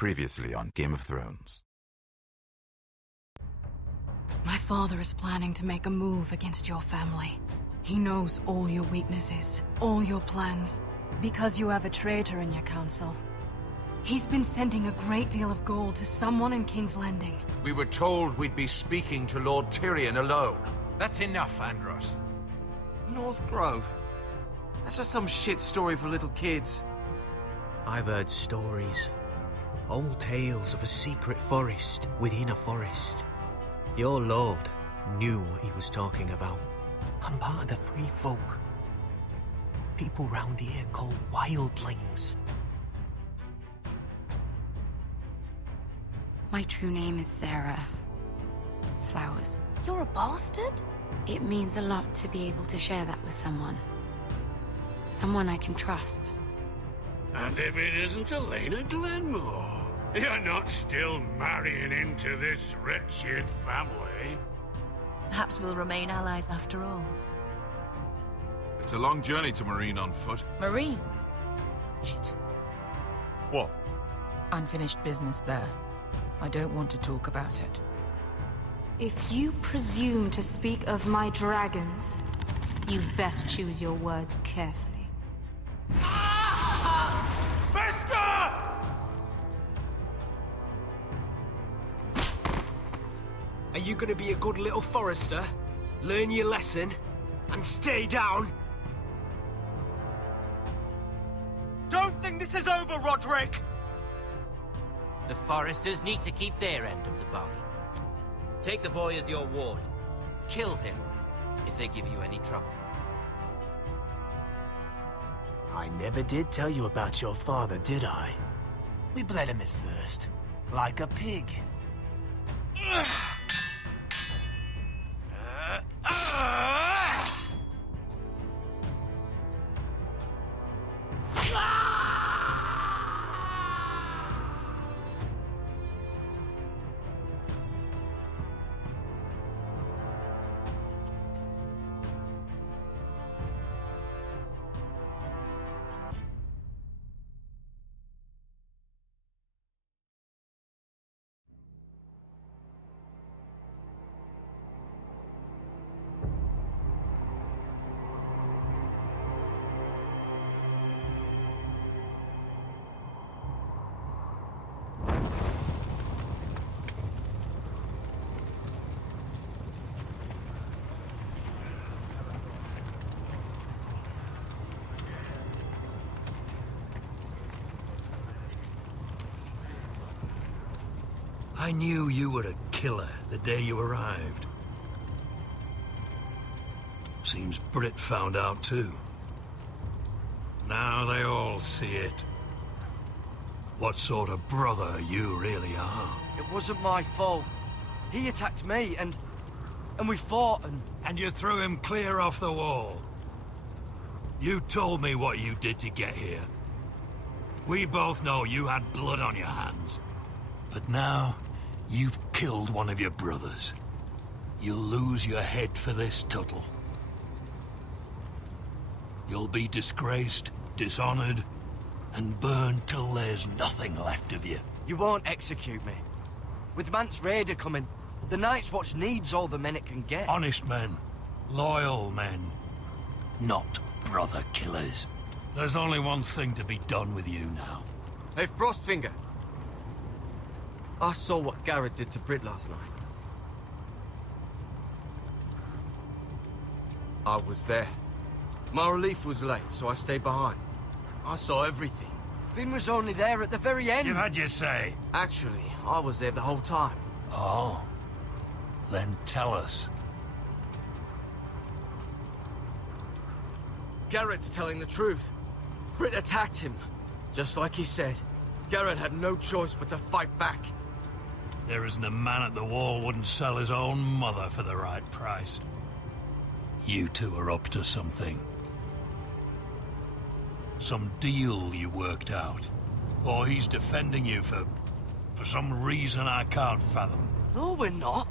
Previously on Game of Thrones. My father is planning to make a move against your family. He knows all your weaknesses, all your plans, because you have a traitor in your council. He's been sending a great deal of gold to someone in King's Landing. We were told we'd be speaking to Lord Tyrion alone. That's enough, Andros. North Grove? That's just some shit story for little kids. I've heard stories. Old tales of a secret forest within a forest. Your lord knew what he was talking about. I'm part of the free folk. People round here called wildlings. My true name is Sarah Flowers. You're a bastard? It means a lot to be able to share that with someone. Someone I can trust. And if it isn't Elena Glenmore, you're not still marrying into this wretched family. Perhaps we'll remain allies after all. It's a long journey to Marine on foot. Marine? Shit. What? Unfinished business there. I don't want to talk about it. If you presume to speak of my dragons, you best choose your words carefully. Are you gonna be a good little forester? Learn your lesson and stay down? Don't think this is over, Roderick! The foresters need to keep their end of the bargain. Take the boy as your ward. Kill him if they give you any trouble. I never did tell you about your father, did I? We bled him at first, like a pig. I knew you were a killer the day you arrived. Seems Britt found out too. Now they all see it. What sort of brother you really are. It wasn't my fault. He attacked me and we fought and... And you threw him clear off the wall. You told me what you did to get here. We both know you had blood on your hands. But now, you've killed one of your brothers. You'll lose your head for this, Tuttle. You'll be disgraced, dishonored, and burned till there's nothing left of you. You won't execute me. With Mance Raider coming, the Night's Watch needs all the men it can get. Honest men. Loyal men. Not brother killers. There's only one thing to be done with you now. Hey, Frostfinger. I saw what Garrett did to Britt last night. I was there. My relief was late, so I stayed behind. I saw everything. Finn was only there at the very end. You've had your say. Actually, I was there the whole time. Oh. Then tell us. Garrett's telling the truth. Britt attacked him. Just like he said. Garrett had no choice but to fight back. There isn't a man at the wall wouldn't sell his own mother for the right price. You two are up to something. Some deal you worked out. Or he's defending you for some reason I can't fathom. No, we're not.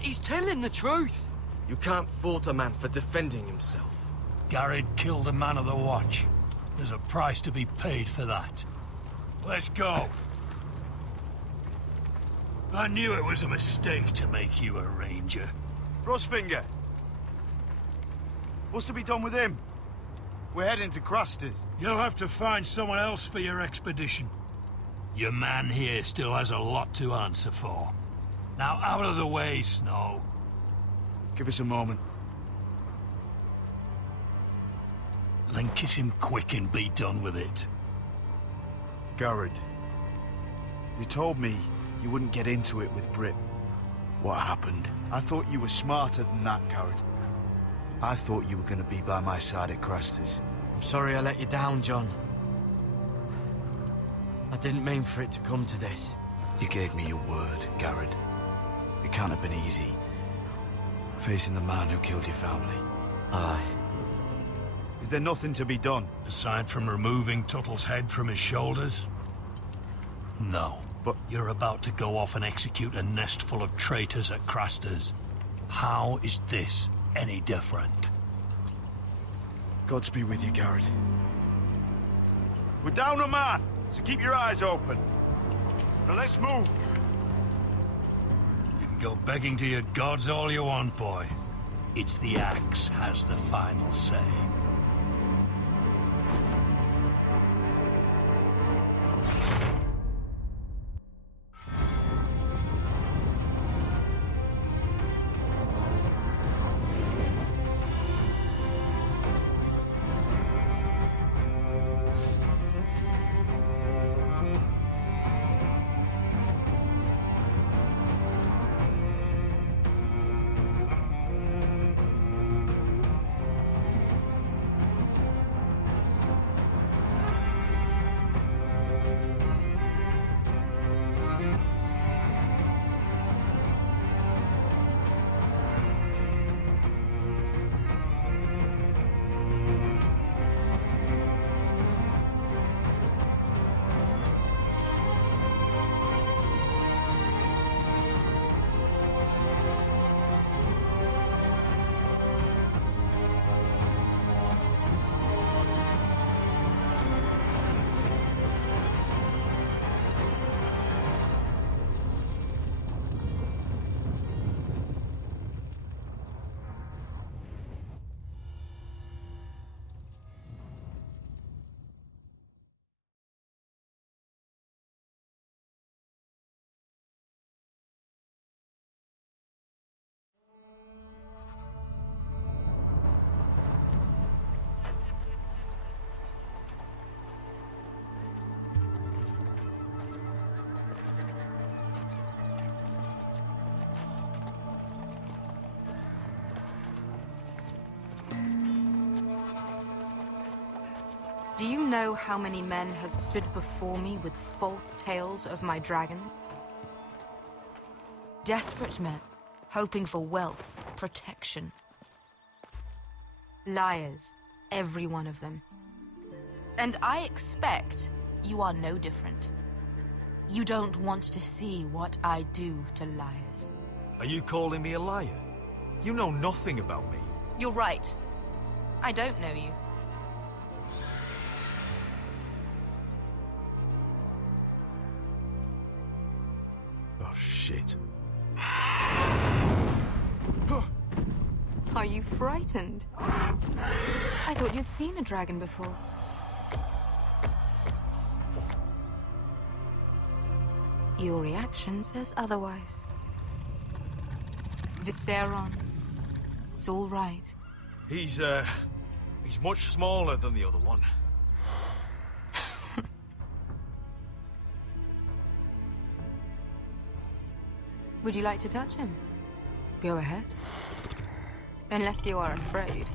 He's telling the truth. You can't fault a man for defending himself. Garrett killed a man of the Watch. There's a price to be paid for that. Let's go. I knew it was a mistake to make you a ranger. Frostfinger! What's to be done with him? We're heading to Craster's. You'll have to find someone else for your expedition. Your man here still has a lot to answer for. Now out of the way, Snow. Give us a moment. Then kiss him quick and be done with it. Garrett, you told me you wouldn't get into it with Brit. What happened? I thought you were smarter than that, Garrett. I thought you were going to be by my side at Craster's. I'm sorry I let you down, John. I didn't mean for it to come to this. You gave me your word, Garrett. It can't have been easy. Facing the man who killed your family. Aye. Is there nothing to be done? Aside from removing Tuttle's head from his shoulders? No. But you're about to go off and execute a nest full of traitors at Craster's. How is this any different? Godspeed with you, Garrett. We're down a man, so keep your eyes open. Now let's move. You can go begging to your gods all you want, boy. It's the axe has the final say. Do you know how many men have stood before me with false tales of my dragons? Desperate men, hoping for wealth, protection. Liars, every one of them. And I expect you are no different. You don't want to see what I do to liars. Are you calling me a liar? You know nothing about me. You're right. I don't know you. Oh, shit. Are you frightened? I thought you'd seen a dragon before. Your reaction says otherwise. Visceron. It's all right. He's much smaller than the other one. Would you like to touch him? Go ahead. Unless you are afraid.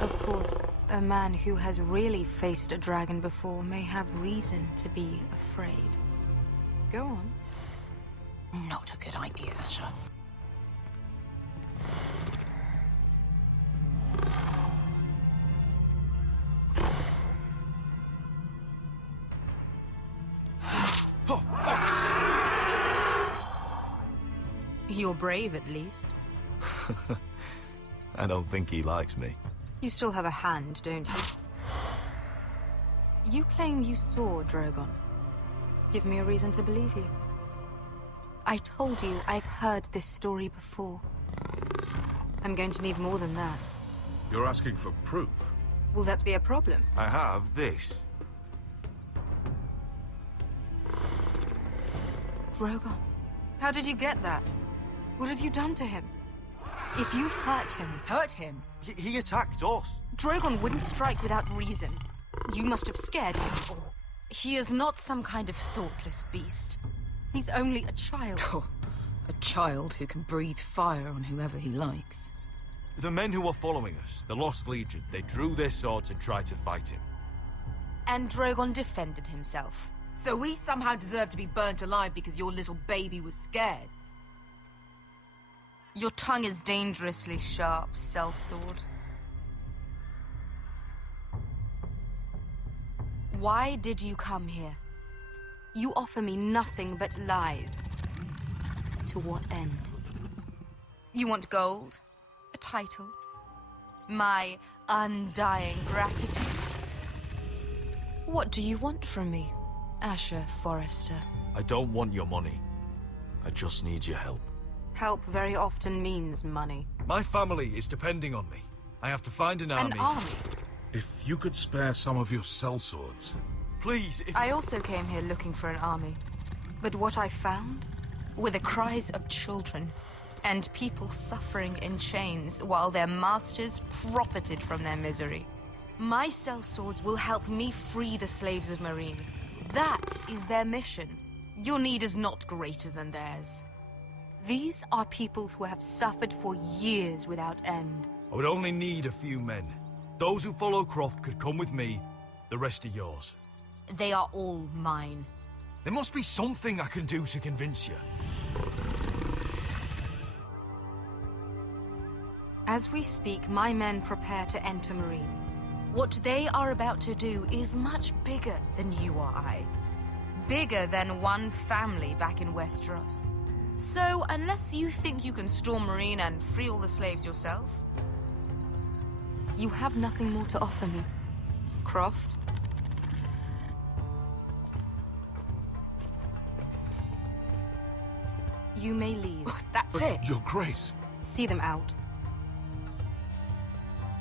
Of course, a man who has really faced a dragon before may have reason to be afraid. Go on. Not a good idea, sir. Oh, fuck! You're brave, at least. I don't think he likes me. You still have a hand, don't you? You claim you saw Drogon. Give me a reason to believe you. I told you I've heard this story before. I'm going to need more than that. You're asking for proof? Will that be a problem? I have this. Drogon, how did you get that? What have you done to him? If you've hurt him... Hurt him? He attacked us. Drogon wouldn't strike without reason. You must have scared him. He is not some kind of thoughtless beast. He's only a child. Oh, a child who can breathe fire on whoever he likes. The men who were following us, the Lost Legion, they drew their swords and tried to fight him. And Drogon defended himself. So we somehow deserve to be burnt alive because your little baby was scared? Your tongue is dangerously sharp, sellsword. Why did you come here? You offer me nothing but lies. To what end? You want gold? A title? My undying gratitude? What do you want from me, Asher Forrester? I don't want your money. I just need your help. Help very often means money. My family is depending on me. I have to find an army. An army? If you could spare some of your sellswords. Please, if... I also came here looking for an army. But what I found were the cries of children and people suffering in chains while their masters profited from their misery. My sellswords will help me free the slaves of Meereen. That is their mission. Your need is not greater than theirs. These are people who have suffered for years without end. I would only need a few men. Those who follow Croft could come with me. The rest are yours. They are all mine. There must be something I can do to convince you. As we speak, my men prepare to enter Meereen. What they are about to do is much bigger than you or I. Bigger than one family back in Westeros. So, unless you think you can storm Meereen and free all the slaves yourself, you have nothing more to offer me, Croft. You may leave. That's But it. Your Grace. See them out.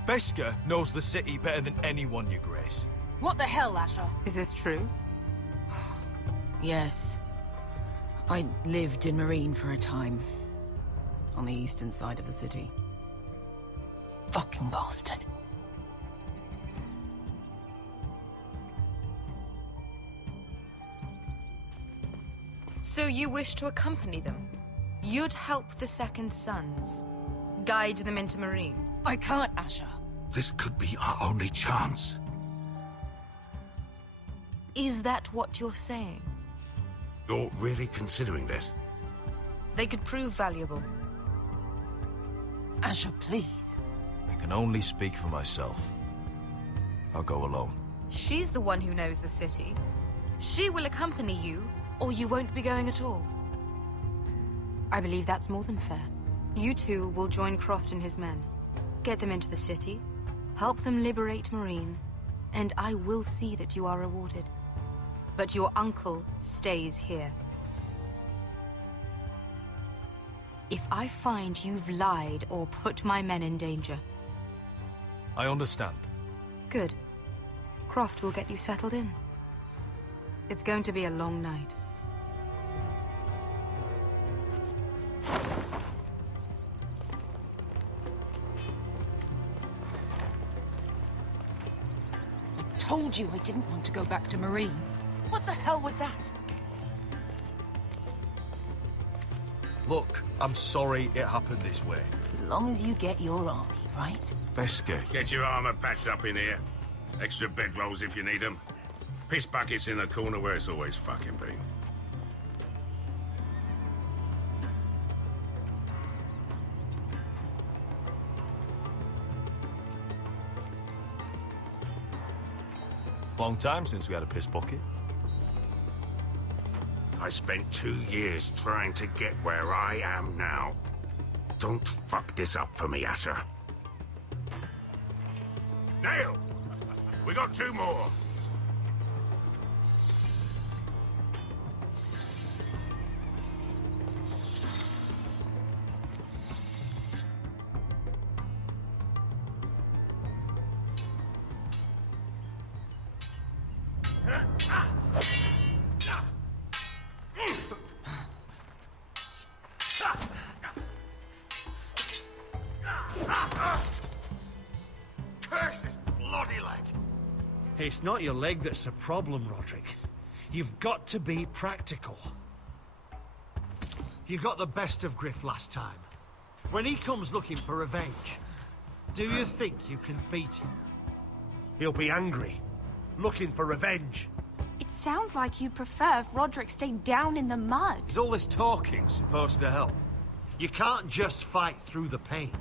Beskar knows the city better than anyone, Your Grace. What the hell, Asher? Is this true? Yes. I lived in Meereen for a time. On the eastern side of the city. Fucking bastard. So you wish to accompany them? You'd help the Second Sons. Guide them into Meereen. I can't, Asher. This could be our only chance. Is that what you're saying? You're really considering this? They could prove valuable. Asher, please. I can only speak for myself. I'll go alone. She's the one who knows the city. She will accompany you, or you won't be going at all. I believe that's more than fair. You two will join Croft and his men. Get them into the city, help them liberate Meereen, and I will see that you are rewarded. But your uncle stays here. If I find you've lied or put my men in danger... I understand. Good. Croft will get you settled in. It's going to be a long night. I told you I didn't want to go back to Meereen. What the hell was that? Look, I'm sorry it happened this way. As long as you get your army, right? Beskar. Get your armor patched up in here. Extra bedrolls if you need them. Piss buckets in the corner where it's always fucking been. Long time since we had a piss bucket. I spent 2 years trying to get where I am now. Don't fuck this up for me, Asher. Nail! We got 2 more. It's not your leg that's a problem, Roderick. You've got to be practical. You got the best of Griff last time. When he comes looking for revenge, do you think you can beat him? He'll be angry, looking for revenge. It sounds like you prefer if Roderick stayed down in the mud. Is all this talking supposed to help? You can't just fight through the pain.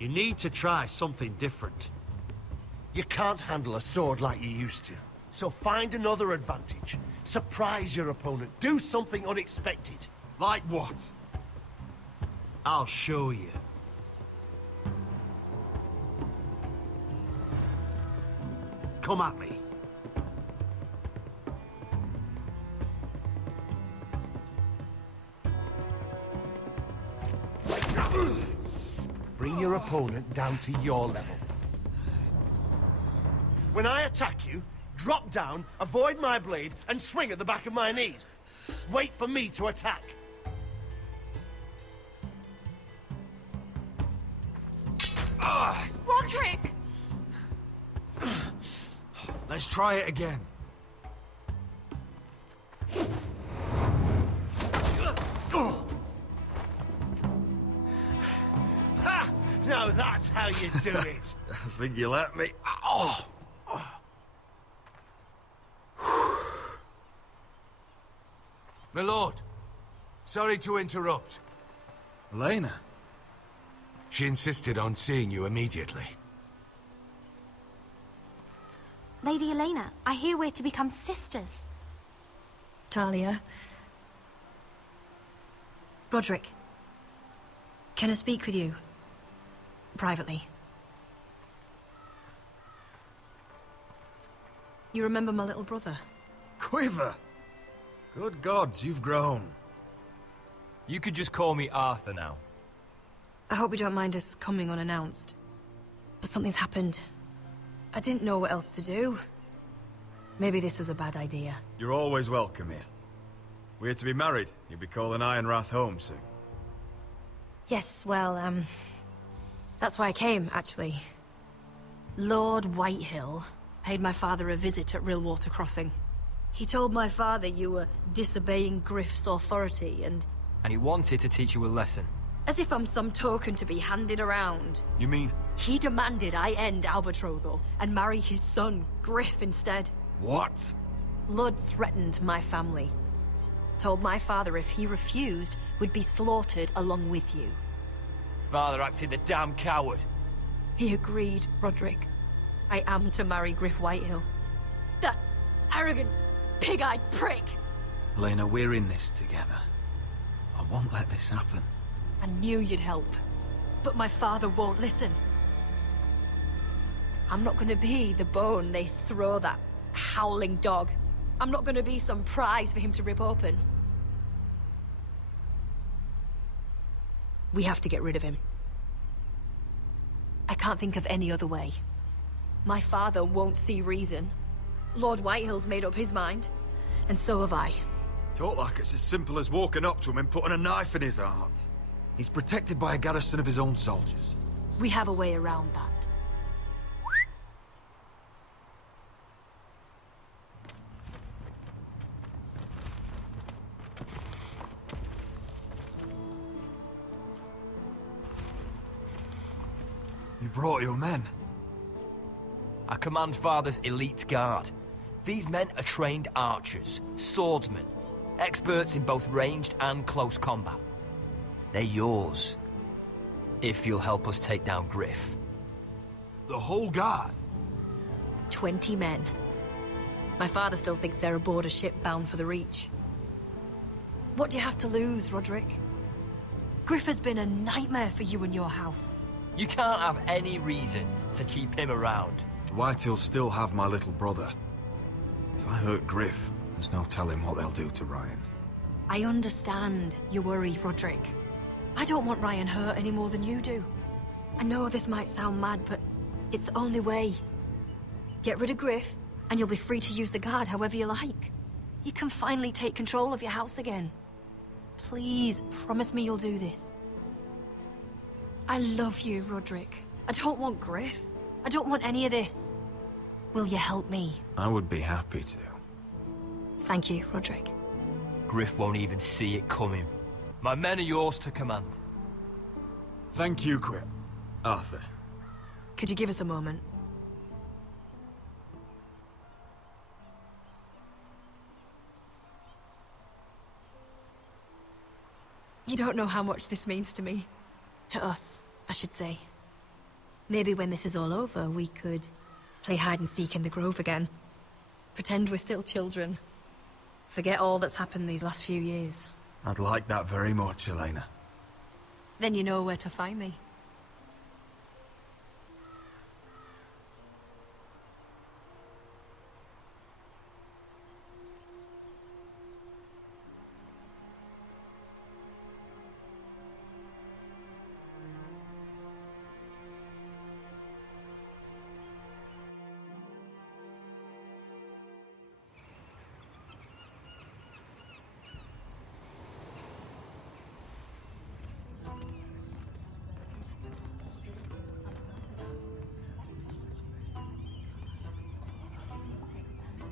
You need to try something different. You can't handle a sword like you used to. So find another advantage. Surprise your opponent. Do something unexpected. Like what? I'll show you. Come at me. Bring your opponent down to your level. When I attack you, drop down, avoid my blade, and swing at the back of my knees. Wait for me to attack. Roderick! Let's try it again. Ha! Now that's how you do it. I think you let me. Oh! My lord, sorry to interrupt. Elena? She insisted on seeing you immediately. Lady Elena, I hear we're to become sisters. Talia. Roderick. Can I speak with you? Privately. You remember my little brother? Quiver! Good gods, you've grown. You could just call me Arthur now. I hope you don't mind us coming unannounced. But something's happened. I didn't know what else to do. Maybe this was a bad idea. You're always welcome here. We're to be married. You'll be calling Ironrath home soon. Yes, well, that's why I came, actually. Lord Whitehill paid my father a visit at Rillwater Crossing. He told my father you were disobeying Griff's authority and... And he wanted to teach you a lesson. As if I'm some token to be handed around. You mean? He demanded I end Albetrothal and marry his son, Griff, instead. What? Lord threatened my family. Told my father if he refused, would be slaughtered along with you. Father acted the damn coward. He agreed, Roderick. I am to marry Griff Whitehill. That arrogant, pig-eyed prick! Elena, we're in this together. I won't let this happen. I knew you'd help. But my father won't listen. I'm not gonna be the bone they throw that howling dog. I'm not gonna be some prize for him to rip open. We have to get rid of him. I can't think of any other way. My father won't see reason. Lord Whitehill's made up his mind. And so have I. Talk like it's as simple as walking up to him and putting a knife in his heart. He's protected by a garrison of his own soldiers. We have a way around that. You brought your men. I command Father's elite guard. These men are trained archers, swordsmen, experts in both ranged and close combat. They're yours, if you'll help us take down Griff. The whole guard? 20 men. My father still thinks they're aboard a ship bound for the Reach. What do you have to lose, Roderick? Griff has been a nightmare for you and your house. You can't have any reason to keep him around. Whitehill'll still have my little brother. If I hurt Griff, there's no telling what they'll do to Ryan. I understand your worry, Roderick. I don't want Ryan hurt any more than you do. I know this might sound mad, but it's the only way. Get rid of Griff, and you'll be free to use the guard however you like. You can finally take control of your house again. Please, promise me you'll do this. I love you, Roderick. I don't want Griff. I don't want any of this. Will you help me? I would be happy to. Thank you, Roderick. Griff won't even see it coming. My men are yours to command. Thank you, Arthur. Could you give us a moment? You don't know how much this means to me. To us, I should say. Maybe when this is all over, we could play hide-and-seek in the Grove again. Pretend we're still children. Forget all that's happened these last few years. I'd like that very much, Elena. Then you know where to find me.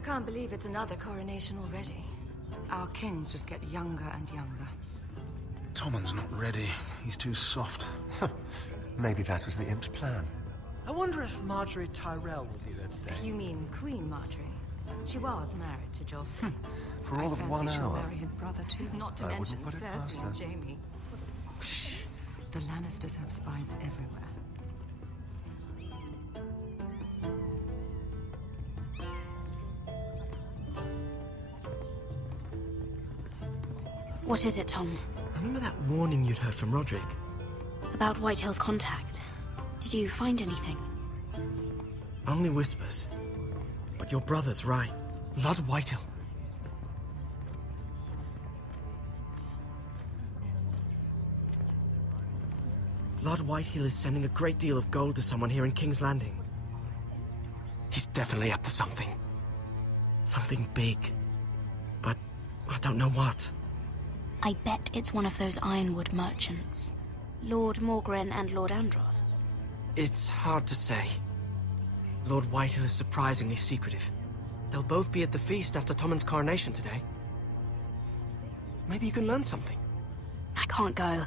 Can't believe it's another coronation already. Our kings just get younger and younger. Tommen's not ready. He's too soft. Maybe that was the imp's plan. I wonder if Marjorie Tyrell will be there today. You mean Queen Marjorie? She was married to Joffrey. For all of 1 she'll hour. marry his brother too. Not to I mention wouldn't put it past Cersei her. and Jaime. Shh. The Lannisters have spies everywhere. What is it, Tom? Remember that warning you'd heard from Roderick? About Whitehill's contact. Did you find anything? Only whispers. But your brother's right. Lord Whitehill. Lord Whitehill is sending a great deal of gold to someone here in King's Landing. He's definitely up to something. Something big. But I don't know what. I bet it's one of those ironwood merchants. Lord Morgren and Lord Andros. It's hard to say. Lord Whitehill is surprisingly secretive. They'll both be at the feast after Tommen's coronation today. Maybe you can learn something. I can't go.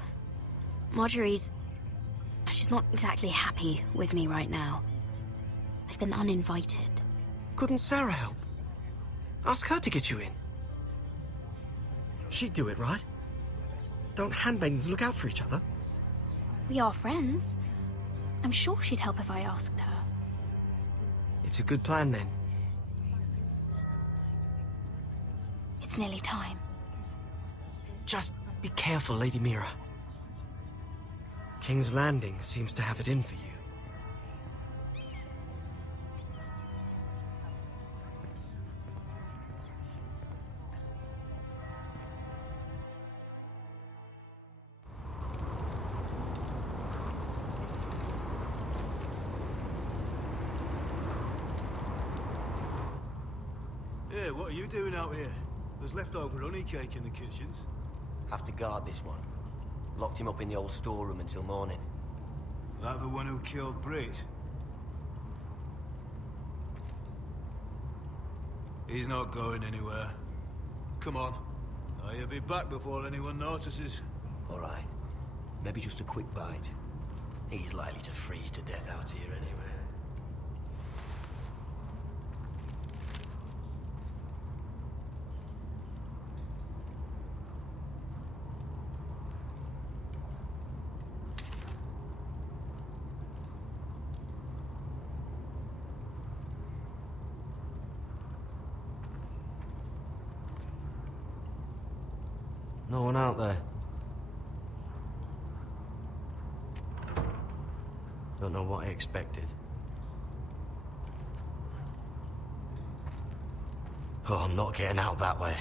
She's not exactly happy with me right now. I've been uninvited. Couldn't Sarah help? Ask her to get you in. She'd do it, right? Don't handmaidens look out for each other? We are friends. I'm sure she'd help if I asked her. It's a good plan, then. It's nearly time. Just be careful, Lady Mira. King's Landing seems to have it in for you. Hey, what are you doing out here? There's leftover honey cake in the kitchens. Have to guard this one. Locked him up in the old storeroom until morning. That the one who killed Brit? He's not going anywhere. Come on. I'll be back before anyone notices. All right. Maybe just a quick bite. He's likely to freeze to death out here anyway. No one out there. Don't know what I expected. Oh, I'm not getting out that way.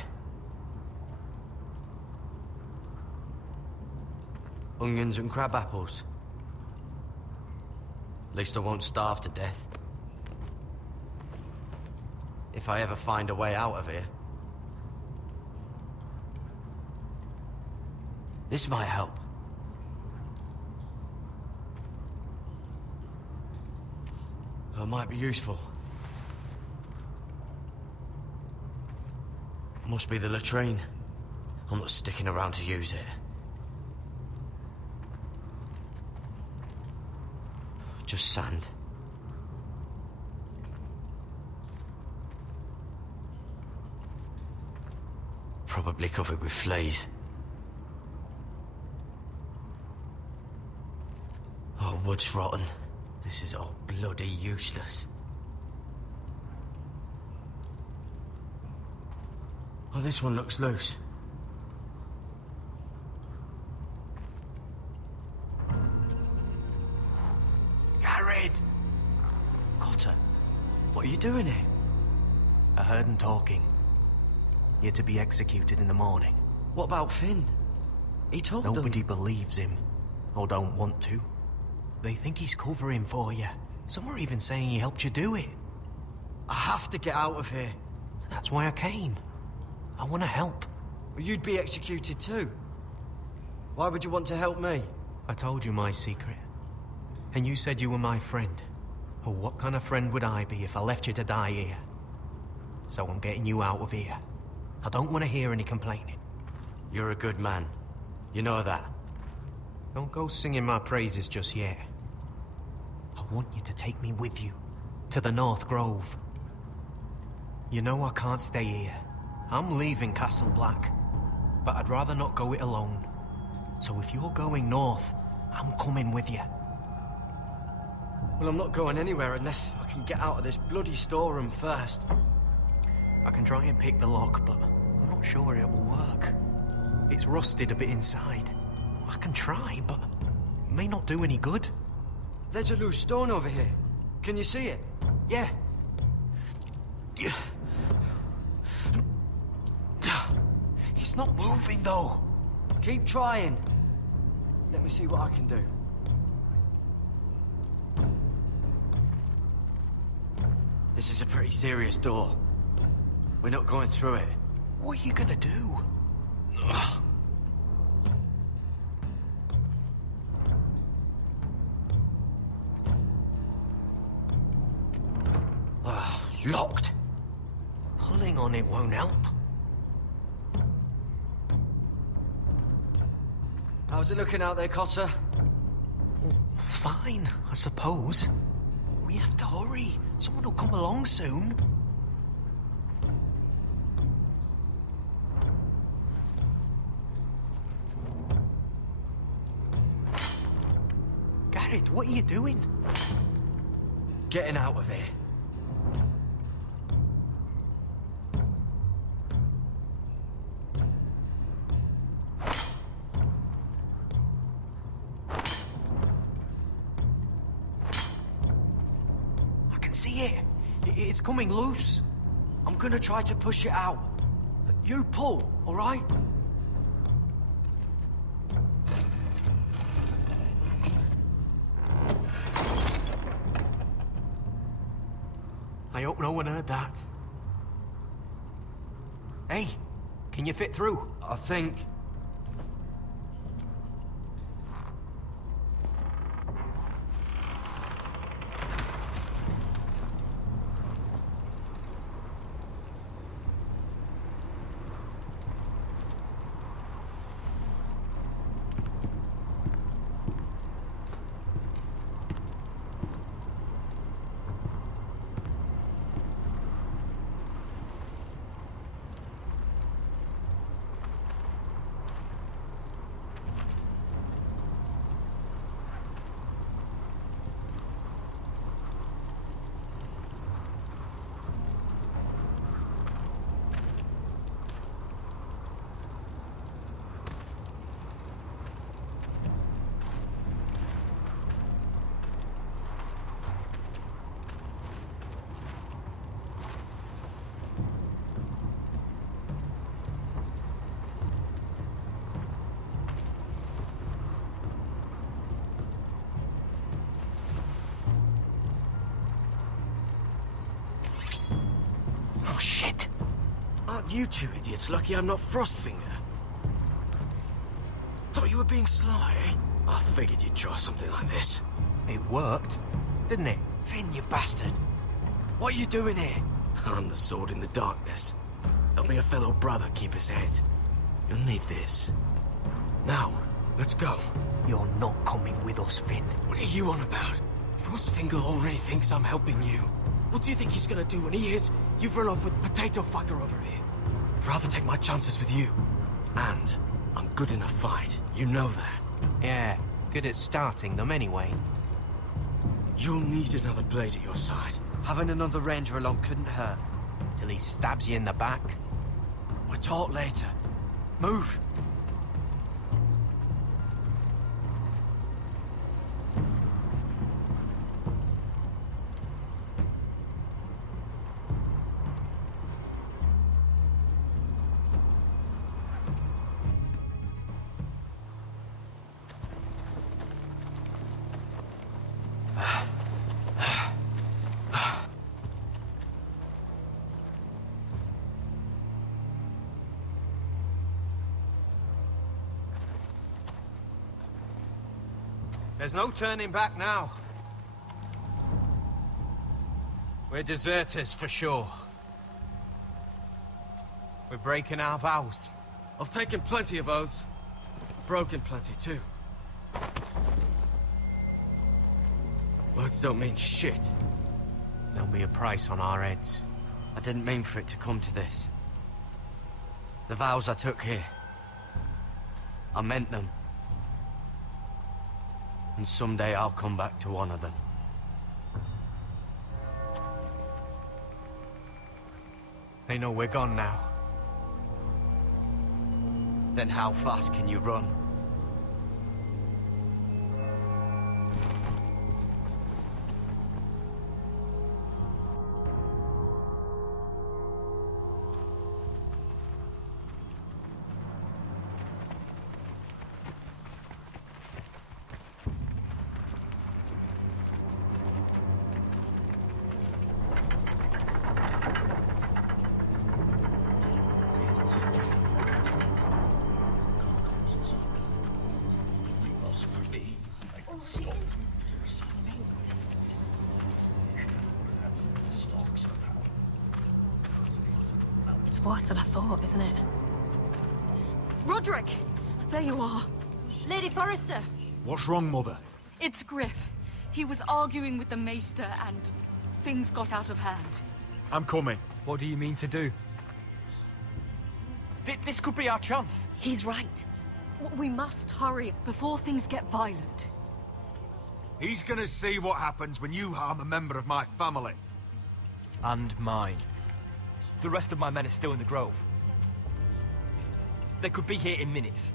Onions and crab apples. At least I won't starve to death. If I ever find a way out of here. This might help. It might be useful. Must be the latrine. I'm not sticking around to use it. Just sand. Probably covered with fleas. Oh, wood's rotten. This is all bloody useless. Oh, this one looks loose. Garrett! Cotter, what are you doing here? I heard him talking. You're to be executed in the morning. What about Finn? He told them. Nobody believes him, or don't want to. They think he's covering for you. Some are even saying he helped you do it. I have to get out of here. That's why I came. I want to help. Well, you'd be executed too. Why would you want to help me? I told you my secret. And you said you were my friend. Well, what kind of friend would I be if I left you to die here? So I'm getting you out of here. I don't want to hear any complaining. You're a good man. You know that. Don't go singing my praises just yet. I want you to take me with you. To the North Grove. You know I can't stay here. I'm leaving Castle Black. But I'd rather not go it alone. So if you're going north, I'm coming with you. Well, I'm not going anywhere unless I can get out of this bloody storeroom first. I can try and pick the lock, but I'm not sure it will work. It's rusted a bit inside. I can try, but it may not do any good. There's a loose stone over here. Can you see it? Yeah. It's not moving, though. Keep trying. Let me see what I can do. This is a pretty serious door. We're not going through it. What are you gonna do? Ugh. Locked. Pulling on it won't help. How's it looking out there, Cotter? Fine, I suppose. We have to hurry. Someone will come along soon. Garrett, what are you doing? Getting out of here. See it? It's coming loose. I'm gonna try to push it out. You pull, all right? I hope no one heard that. Hey, can you fit through? I think. Oh, shit! Aren't you two idiots lucky I'm not Frostfinger? Thought you were being sly, eh? I figured you'd try something like this. It worked, didn't it? Finn, you bastard! What are you doing here? I'm the sword in the darkness. Help me a fellow brother keep his head. You'll need this. Now, let's go. You're not coming with us, Finn. What are you on about? Frostfinger already thinks I'm helping you. What do you think he's gonna do when he hears you've run off with Potato Fucker over here? I'd rather take my chances with you. And I'm good in a fight. You know that. Yeah, good at starting them anyway. You'll need another blade at your side. Having another ranger along couldn't hurt. Till he stabs you in the back. We'll talk later. Move! There's no turning back now. We're deserters for sure. We're breaking our vows. I've taken plenty of oaths. Broken plenty too. Words don't mean shit. There'll be a price on our heads. I didn't mean for it to come to this. The vows I took here, I meant them. And someday I'll come back to honor them. They know we're gone now. Then how fast can you run? It's worse than I thought, isn't it? Roderick! There you are. Lady Forrester! What's wrong, Mother? It's Griff. He was arguing with the Maester and things got out of hand. I'm coming. What do you mean to do? This could be our chance. He's right. We must hurry before things get violent. He's gonna see what happens when you harm a member of my family. And mine. The rest of my men are still in the grove. They could be here in minutes.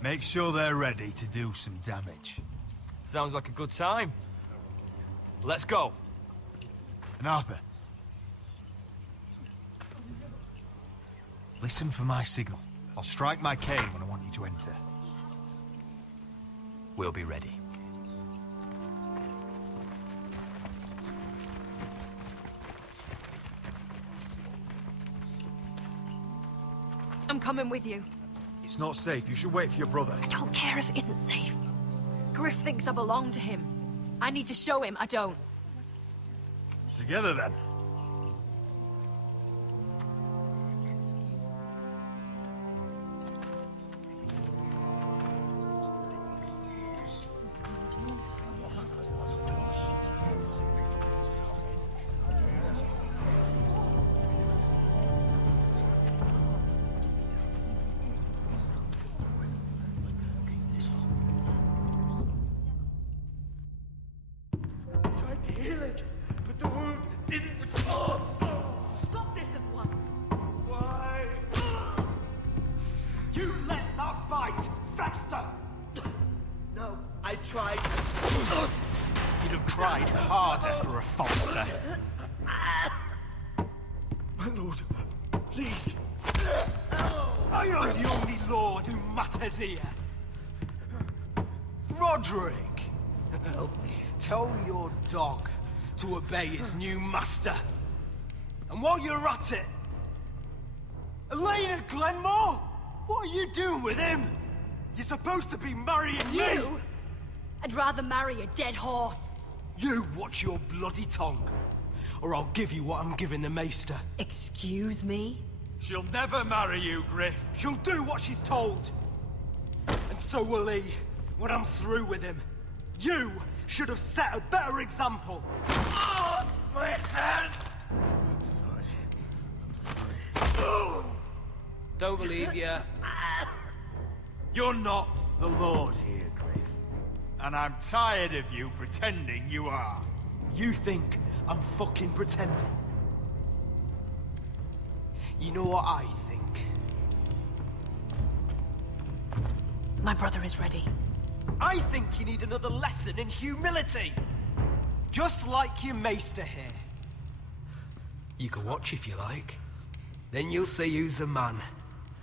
Make sure they're ready to do some damage. Sounds like a good time. Let's go. And Arthur, listen for my signal. I'll strike my cane when I want you to enter. We'll be ready. I'm coming with you. It's not safe. You should wait for your brother. I don't care if it isn't safe. Griff thinks I belong to him. I need to show him I don't. Together then. Stop this at once! Why? You let that bite fester! No, I tried. You'd have tried harder for a Forrester. My lord, please. I am the only lord who matters here. Roderick! Help me. Tell your dog to obey his new master. And while you're at it, Elena Glenmore? What are you doing with him? You're supposed to be marrying me! You? I'd rather marry a dead horse. You watch your bloody tongue. or I'll give you what I'm giving the Maester. Excuse me? She'll never marry you, Griff. She'll do what she's told. And so will he, when I'm through with him. You should have set a better example. Oh, my hand! I'm sorry. Don't believe you. You're not the Lord here, Griff. And I'm tired of you pretending you are. You think I'm fucking pretending? You know what I think? My brother is ready. I think you need another lesson in humility. Just like your Maester here. You can watch if you like. Then you'll see who's the man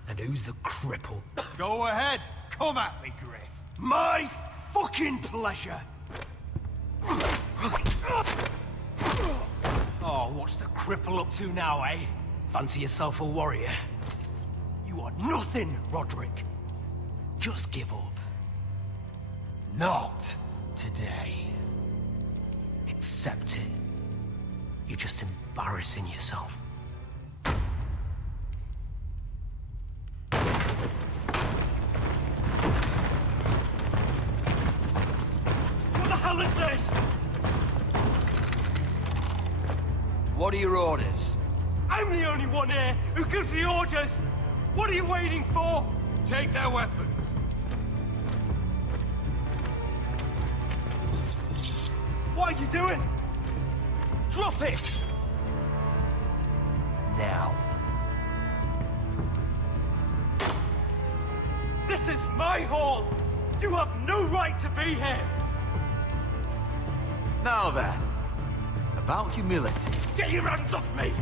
and who's the cripple. Go ahead. Come at me, Griff. My fucking pleasure. Oh, what's the cripple up to now, eh? Fancy yourself a warrior? You are nothing, Roderick. Just give up. Not today. Accept it. You're just embarrassing yourself. What the hell is this? What are your orders? I'm the only one here who gives the orders. What are you waiting for? Take their weapons. What are you doing? Drop it! Now. This is my hall! You have no right to be here! Now then, about humility. Get your hands off me!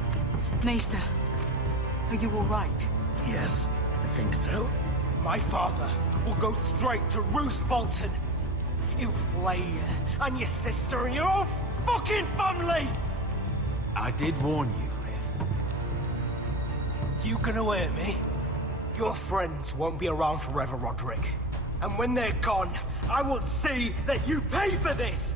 Maester, are you all right? Yes, I think so. My father will go straight to Roose Bolton. He'll flay you, and your sister, and your whole fucking family! I did warn you, Griff. You gonna hurt me? Your friends won't be around forever, Roderick. And when they're gone, I will see that you pay for this!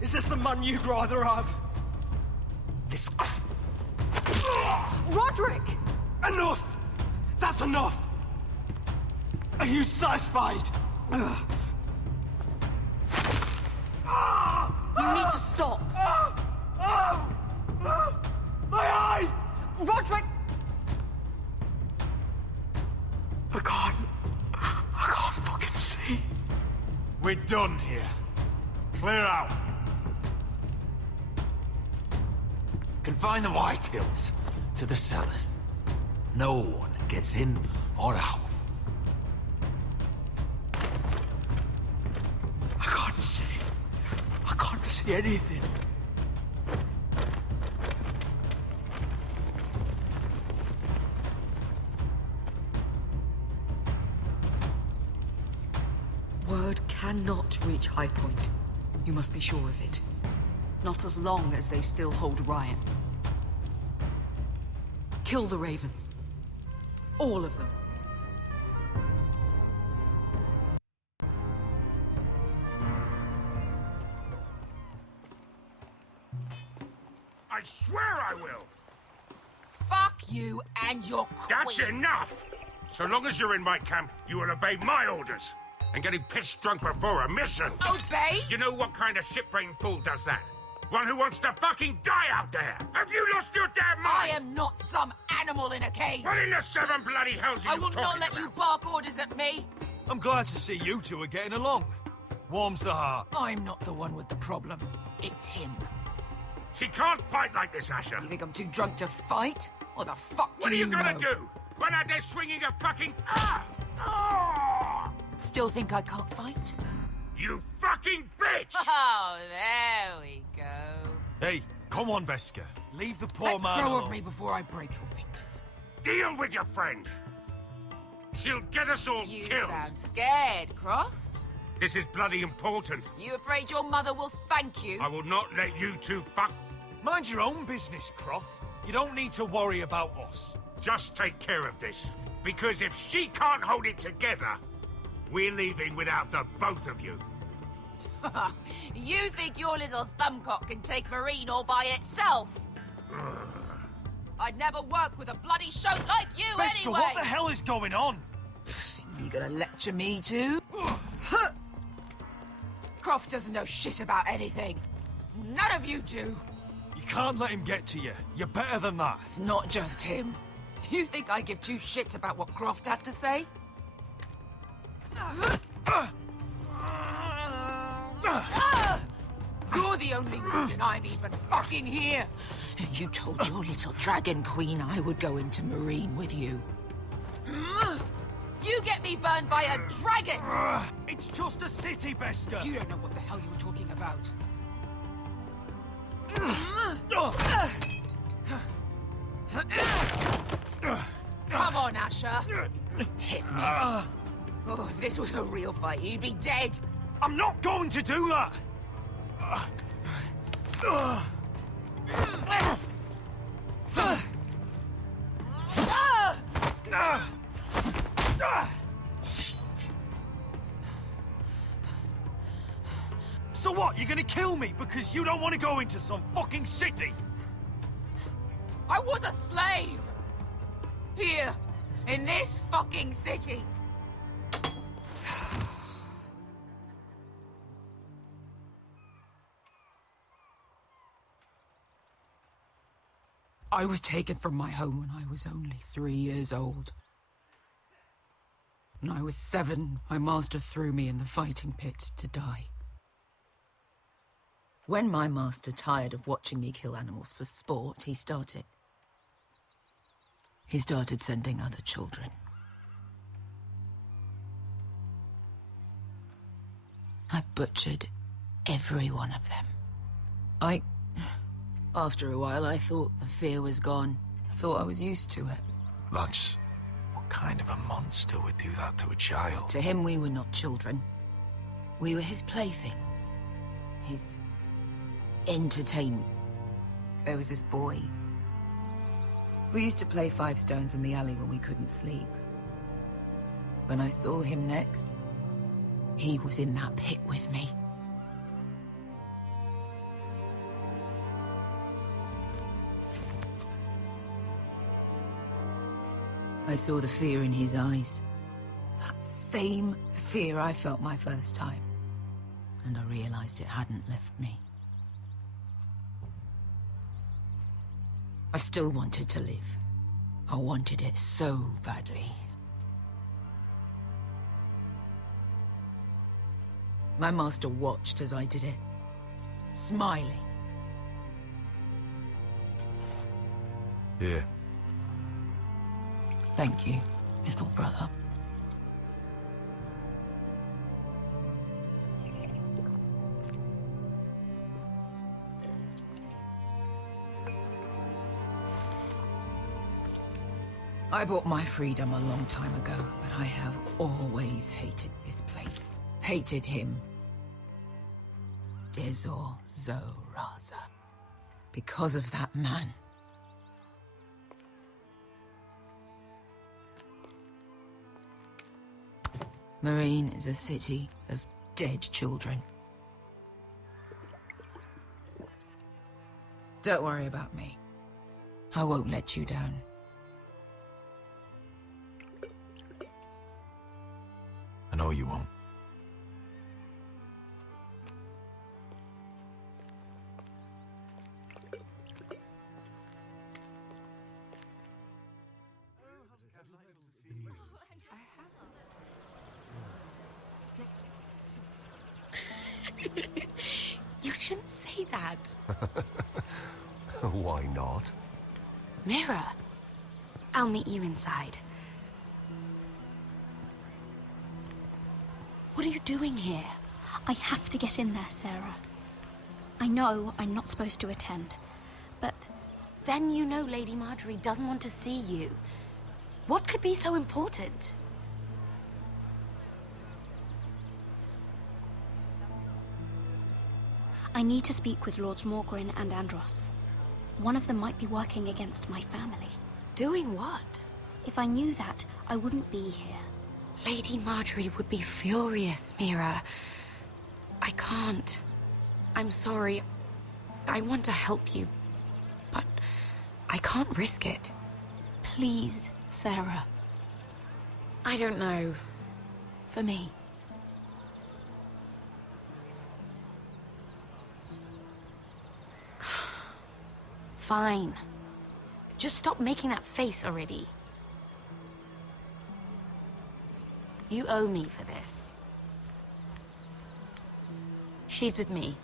Is this the man you'd rather have? This Roderick! Enough! That's enough! Are you satisfied? You need to stop. My eye! Roderick! I can't fucking see. We're done here. Clear out. Confine the Whitehills to the cellars. No one gets in or out. I can't see. I can't see anything. Word cannot reach High Point. You must be sure of it. Not as long as they still hold Ryan. Kill the Ravens. All of them. I swear I will! Fuck you and your queen. That's enough! So long as you're in my camp, you will obey my orders. And getting pissed drunk before a mission. Obey? You know what kind of shit-brained fool does that? One who wants to fucking die out there! Have you lost your damn mind? I am not some animal in a cage. What in the seven bloody hells are I you will talking not let about? you bark orders at me. I'm glad to see you two are getting along. Warms the heart. I'm not the one with the problem. It's him. She can't fight like this, Asher. You think I'm too drunk to fight? What the fuck What do are you gonna know? do? Run out there swinging a fucking... Still think I can't fight? You fucking bitch! Oh, there we go. Hey, come on, Beska. Leave the poor Let man go alone. of me before I break your fingers. Deal with your friend. She'll get us all You killed. sound scared, Croft. This is bloody important. You afraid your mother will spank you? I will not let you two fuck... Mind your own business, Croft. You don't need to worry about us. Just take care of this. Because if she can't hold it together, we're leaving without the both of you. You think your little thumbcock can take Marine all by itself? I'd never work with a bloody shote like you Beskar, anyway! what the hell is going on? You gonna lecture me too? Croft doesn't know shit about anything. None of you do. You can't let him get to you. You're better than that. It's not just him. You think I give two shits about what Croft has to say? You're the only reason I'm even fucking here. You told your little dragon queen I would go into Marine with you. You get me burned by a dragon! It's just a city, Beskar. You don't know what the hell you were talking about. Come on, Asher. Hit me. Oh, if this was a real fight, you'd be dead. I'm not going to do that! So what, you're gonna kill me because you don't want to go into some fucking city? I was a slave! Here, in this fucking city. I was taken from my home when I was only 3 years old. When I was 7, my master threw me in the fighting pit to die. When my master tired of watching me kill animals for sport, he started sending other children. I butchered every one of them. After a while, I thought the fear was gone. I thought I was used to it. That's... what kind of a monster would do that to a child? To him, we were not children. We were his playthings. His entertainment. There was this boy. We used to play 5 stones in the alley when we couldn't sleep. When I saw him next, he was in that pit with me. I saw the fear in his eyes. That same fear I felt my first time. And I realized it hadn't left me. I still wanted to live. I wanted it so badly. My master watched as I did it, smiling. Here. Thank you, little brother. I bought my freedom a long time ago, but I have always hated this place. Hated him. Dezor Zoraza. Because of that man. Marine is a city of dead children. Don't worry about me. I won't let you down. I know you won't. You shouldn't say that. Why not? Mira, I'll meet you inside. What are you doing here? I have to get in there, Sarah. I know I'm not supposed to attend, but Then you know Lady Marjorie doesn't want to see you. What could be so important? I need to speak with Lords Morgren and Andros. One of them might be working against my family. Doing what? If I knew that, I wouldn't be here. Lady Marjorie would be furious, Mira. I can't. I'm sorry. I want to help you, but I can't risk it. Please, Sarah. I don't know. For me. Fine. Just stop making that face already. You owe me for this. She's with me.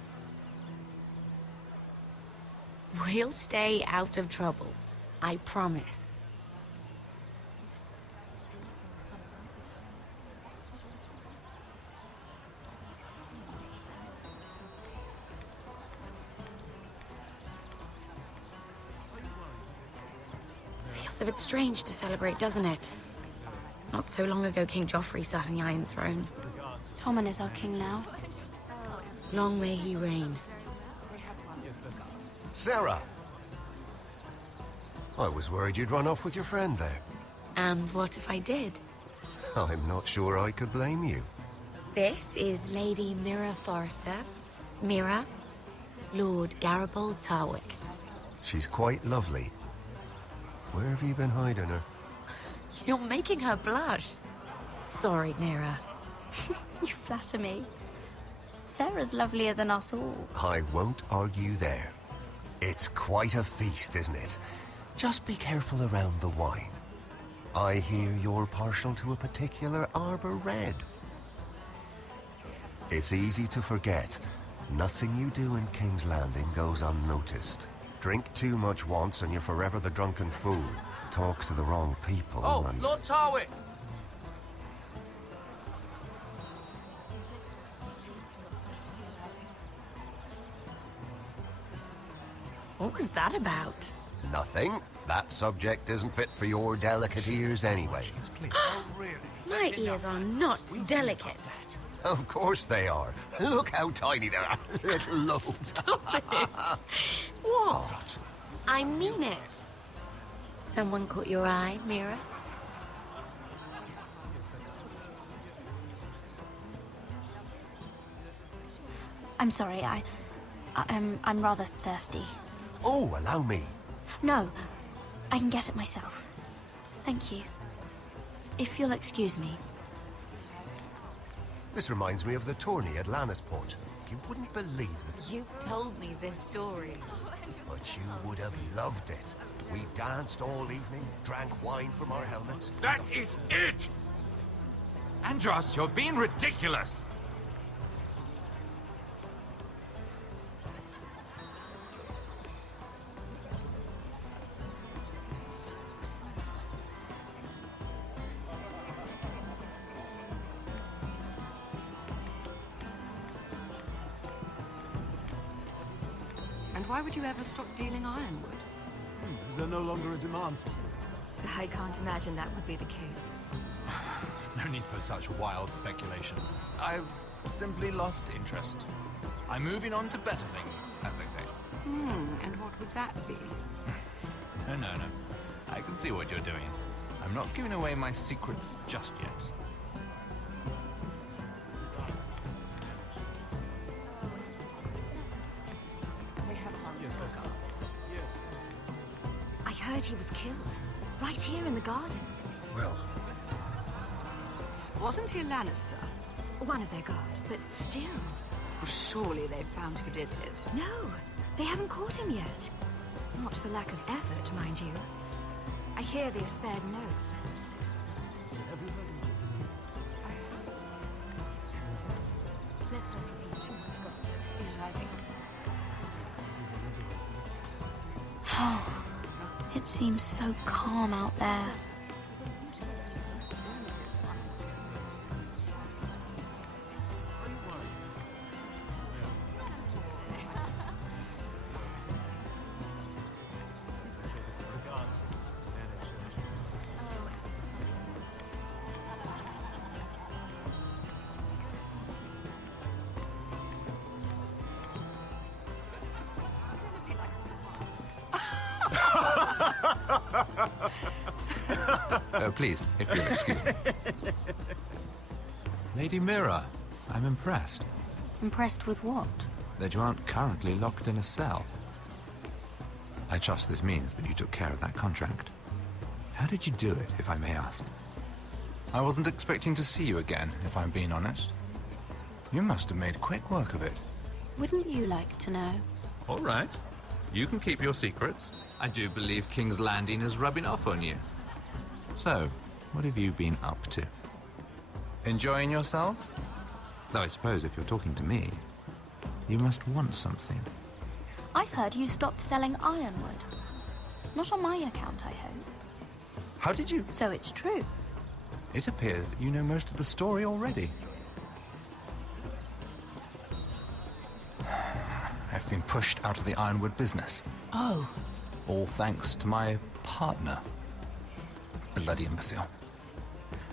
We'll stay out of trouble. I promise. Feels a bit strange to celebrate, doesn't it? Not so long ago, King Joffrey sat on the Iron Throne. Tommen is our king now. Long may he reign. Sarah! I was worried you'd run off with your friend there. And what if I did? I'm not sure I could blame you. This is Lady Mira Forrester. Mira, Lord Garibald Tarwick. She's quite lovely. Where have you been hiding her? You're making her blush. Sorry, Mira. You flatter me. Sarah's lovelier than us all. I won't argue there. It's quite a feast, isn't it? Just be careful around the wine. I hear you're partial to a particular Arbor Red. It's easy to forget. Nothing you do in King's Landing goes unnoticed. Drink too much once and you're forever the drunken fool. Talk to the wrong people and... Lord Tarwick! What was that about? Nothing. That subject isn't fit for your delicate ears anyway. My ears are not delicate. Of course they are. Look how tiny they are. Little lobes. Stop it. What? I mean it. Someone caught your eye, Mira? I'm sorry, I'm rather thirsty. Oh, allow me. No, I can get it myself. Thank you. If you'll excuse me. This reminds me of the tourney at Lannisport. You wouldn't believe it. You've told me this story. But you would have loved it. We danced all evening, drank wine from our helmets. That is it! Andros, you're being ridiculous! And why would you ever stop dealing ironwood? Is there no longer a demand for it? I can't imagine that would be the case. No need for such wild speculation. I've simply lost interest. I'm moving on to better things, as they say. And what would that be? No. I can see what you're doing. I'm not giving away my secrets just yet. I heard he was killed. Right here in the garden. Well... Wasn't he a Lannister? One of their guard, but still. Well, surely they've found who did it. No, they haven't caught him yet. Not for lack of effort, mind you. I hear they've spared no expense. Let's not repeat too much gossip. It seems so calm out there. Please, if you'll excuse me. Lady Mira, I'm impressed. Impressed with what? That you aren't currently locked in a cell. I trust this means that you took care of that contract. How did you do it, if I may ask? I wasn't expecting to see you again, if I'm being honest. You must have made quick work of it. Wouldn't you like to know? All right. You can keep your secrets. I do believe King's Landing is rubbing off on you. So, what have you been up to? Enjoying yourself? Though I suppose if you're talking to me, you must want something. I've heard you stopped selling ironwood. Not on my account, I hope. How did you? So it's true. It appears that you know most of the story already. I've been pushed out of the ironwood business. Oh. All thanks to my partner. Bloody imbecile.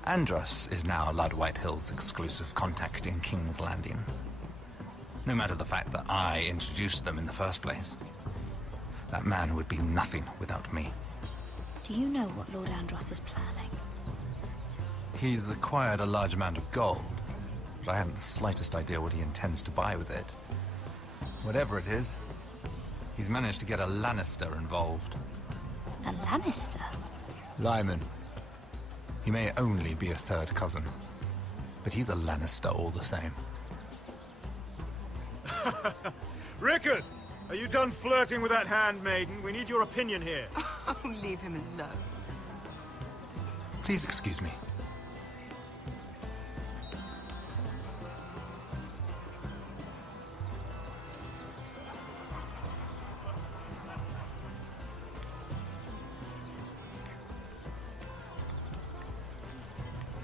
Andros is now Lud Whitehill's exclusive contact in King's Landing. No matter the fact that I introduced them in the first place. That man would be nothing without me. Do you know what Lord Andros is planning? He's acquired a large amount of gold, but I haven't the slightest idea what he intends to buy with it. Whatever it is, he's managed to get a Lannister involved. A Lannister? Lyman. He may only be a third cousin, but he's a Lannister all the same. Rickard! Are you done flirting with that handmaiden? We need your opinion here. Oh, leave him alone. Please excuse me.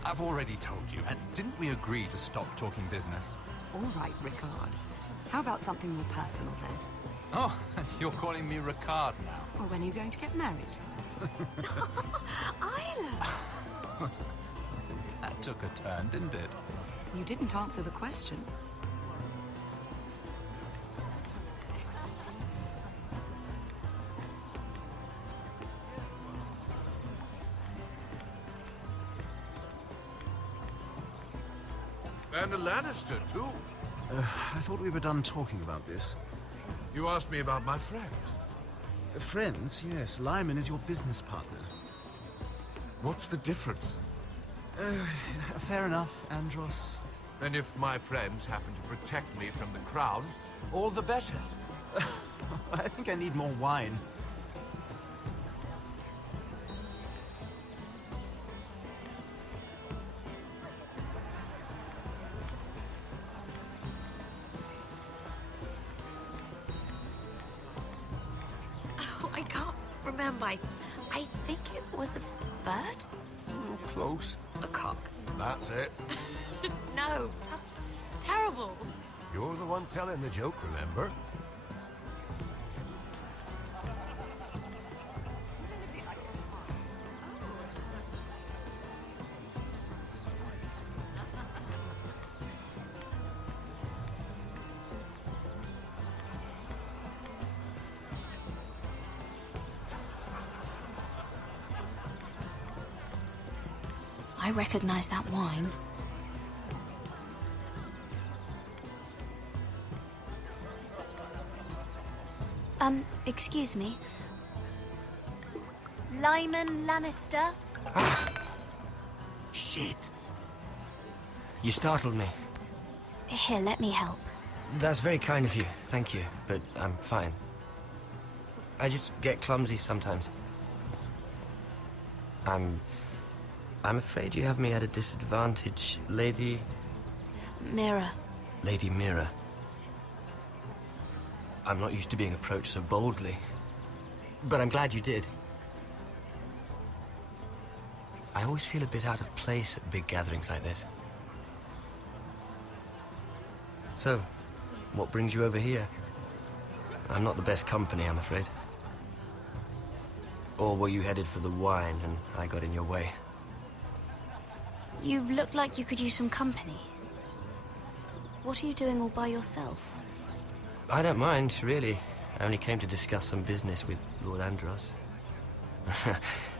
I've already told you, and didn't we agree to stop talking business? All right, Rickard. How about something more personal, then? Oh, you're calling me Ricard now. Well, when are you going to get married? Isla! That took a turn, didn't it? You didn't answer the question. And a Lannister, too. I thought we were done talking about this. You asked me about my friends. Friends? Yes. Lyman is your business partner. What's the difference? Fair enough, Andros. And if my friends happen to protect me from the crown, all the better. I think I need more wine. Oh, I can't remember. I think it was a bird? Close. A cock. That's it. No, that's terrible. You're the one telling the joke, remember? I recognize that wine. Excuse me. Lyman Lannister? Shit. You startled me. Here, let me help. That's very kind of you, thank you, but I'm fine. I just get clumsy sometimes. I'm afraid you have me at a disadvantage, Lady... Mira. Lady Mira. I'm not used to being approached so boldly, but I'm glad you did. I always feel a bit out of place at big gatherings like this. So, what brings you over here? I'm not the best company, I'm afraid. Or were you headed for the wine and I got in your way? You look like you could use some company. What are you doing all by yourself? I don't mind, really. I only came to discuss some business with Lord Andros.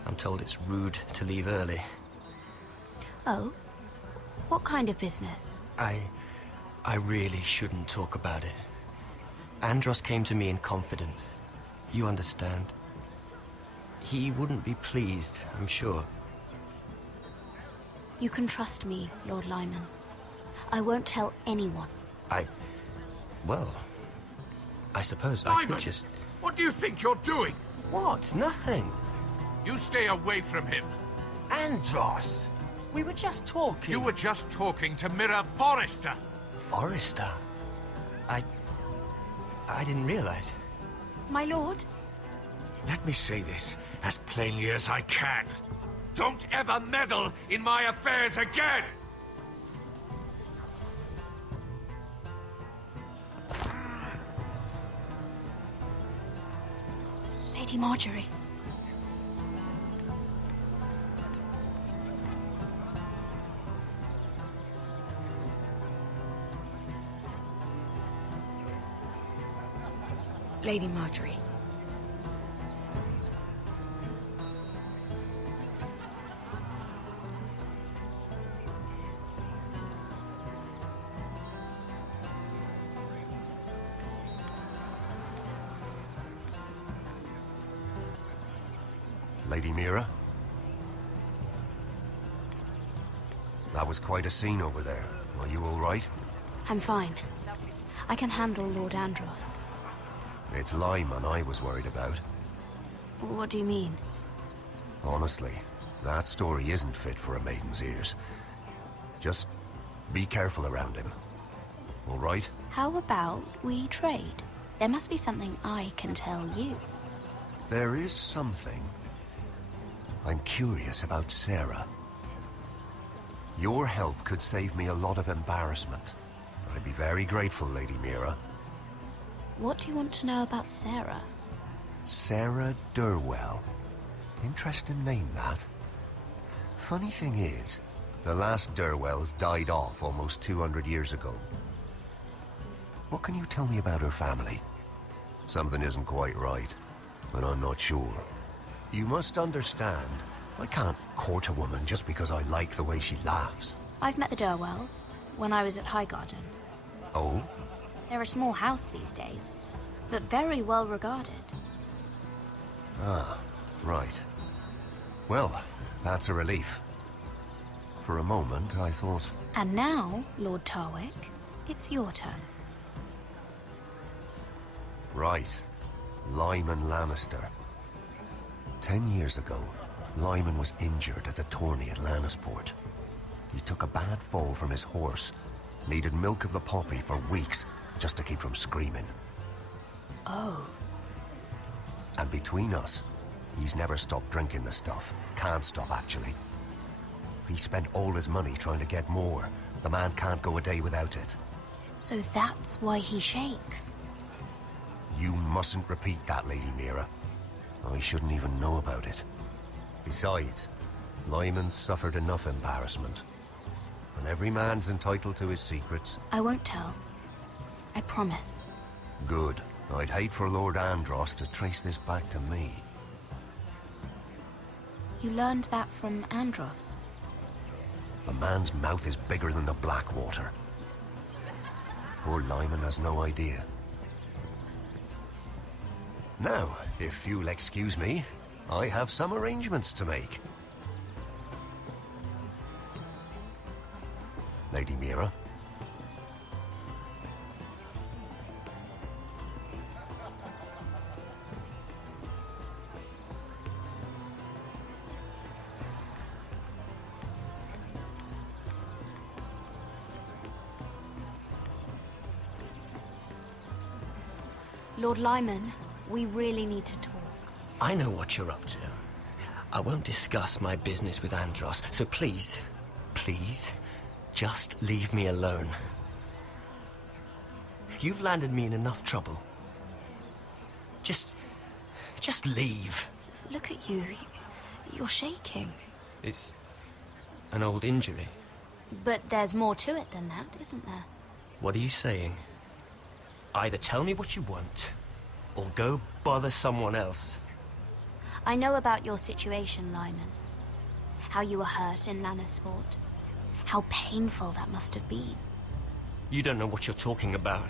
I'm told it's rude to leave early. Oh? What kind of business? I really shouldn't talk about it. Andros came to me in confidence. You understand? He wouldn't be pleased, I'm sure. You can trust me, Lord Lyman. I won't tell anyone. Well, I suppose I Lyman! could just... What do you think you're doing? What? Nothing. You stay away from him. Andros! We were just talking. You were just talking to Mirror Forrester. Forrester? I didn't realize. My lord? Let me say this as plainly as I can. Don't ever meddle in my affairs again! Lady Marjorie. Lady Marjorie. Lady Mira? That was quite a scene over there. Are you all right? I'm fine. I can handle Lord Andros. It's Lyman I was worried about. What do you mean? Honestly, that story isn't fit for a maiden's ears. Just be careful around him. All right? How about we trade? There must be something I can tell you. There is something. I'm curious about Sarah. Your help could save me a lot of embarrassment. I'd be very grateful, Lady Mira. What do you want to know about Sarah? Sarah Durwell. Interesting name, that. Funny thing is, the last Durwells died off almost 200 years ago. What can you tell me about her family? Something isn't quite right, but I'm not sure. You must understand, I can't court a woman just because I like the way she laughs. I've met the Durwells when I was at Highgarden. Oh? They're a small house these days, but very well regarded. Ah, right. Well, that's a relief. For a moment, I thought... And now, Lord Tarwick, it's your turn. Right. Lyman Lannister. 10 years ago, Lyman was injured at the tourney at Lannisport. He took a bad fall from his horse, needed milk of the poppy for weeks just to keep from screaming. Oh. And between us, he's never stopped drinking the stuff. Can't stop, actually. He spent all his money trying to get more. The man can't go a day without it. So that's why he shakes. You mustn't repeat that, Lady Mira. I shouldn't even know about it. Besides, Lyman suffered enough embarrassment. And every man's entitled to his secrets. I won't tell. I promise. Good. I'd hate for Lord Andros to trace this back to me. You learned that from Andros? The man's mouth is bigger than the Blackwater. Poor Lyman has no idea. Now, if you'll excuse me, I have some arrangements to make. Lady Mira? Lord Lyman, we really need to talk. I know what you're up to. I won't discuss my business with Andros, so please, please, just leave me alone. You've landed me in enough trouble. Just leave. Look at you. You're shaking. It's an old injury. But there's more to it than that, isn't there? What are you saying? Either tell me what you want, or go bother someone else. I know about your situation, Lyman. How you were hurt in Lannisport. How painful that must have been. You don't know what you're talking about.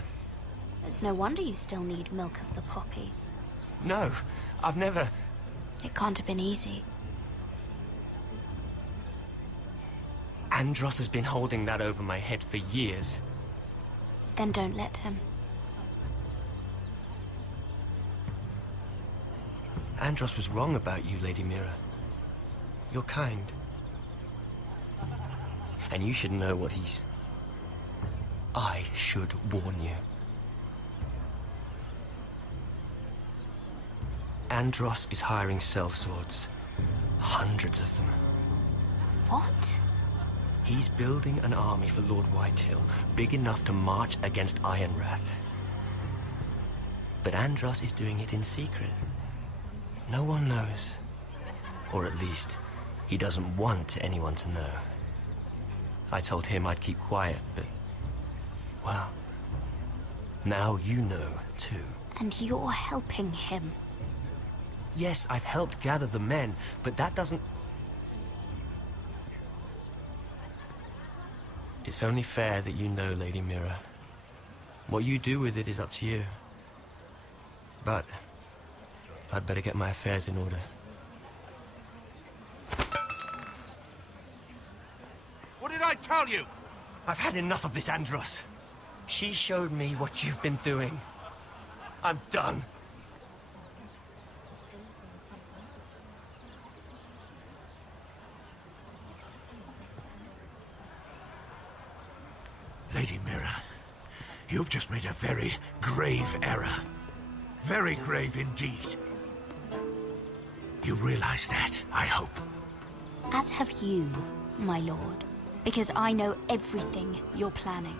It's no wonder you still need milk of the poppy. No, I've never... It can't have been easy. Andros has been holding that over my head for years. Then don't let him. Andros was wrong about you, Lady Mira. You're kind. And you should know what he's... I should warn you. Andros is hiring sellswords. Hundreds of them. What? He's building an army for Lord Whitehill, big enough to march against Ironrath. But Andros is doing it in secret. No one knows. Or at least, he doesn't want anyone to know. I told him I'd keep quiet, but... well... now you know, too. And you're helping him. Yes, I've helped gather the men, but that doesn't... It's only fair that you know, Lady Mira. What you do with it is up to you. But... I'd better get my affairs in order. What did I tell you? I've had enough of this, Andros. She showed me what you've been doing. I'm done. Lady Mira, you've just made a very grave error. Very grave indeed. You realize that, I hope. As have you, my lord. Because I know everything you're planning.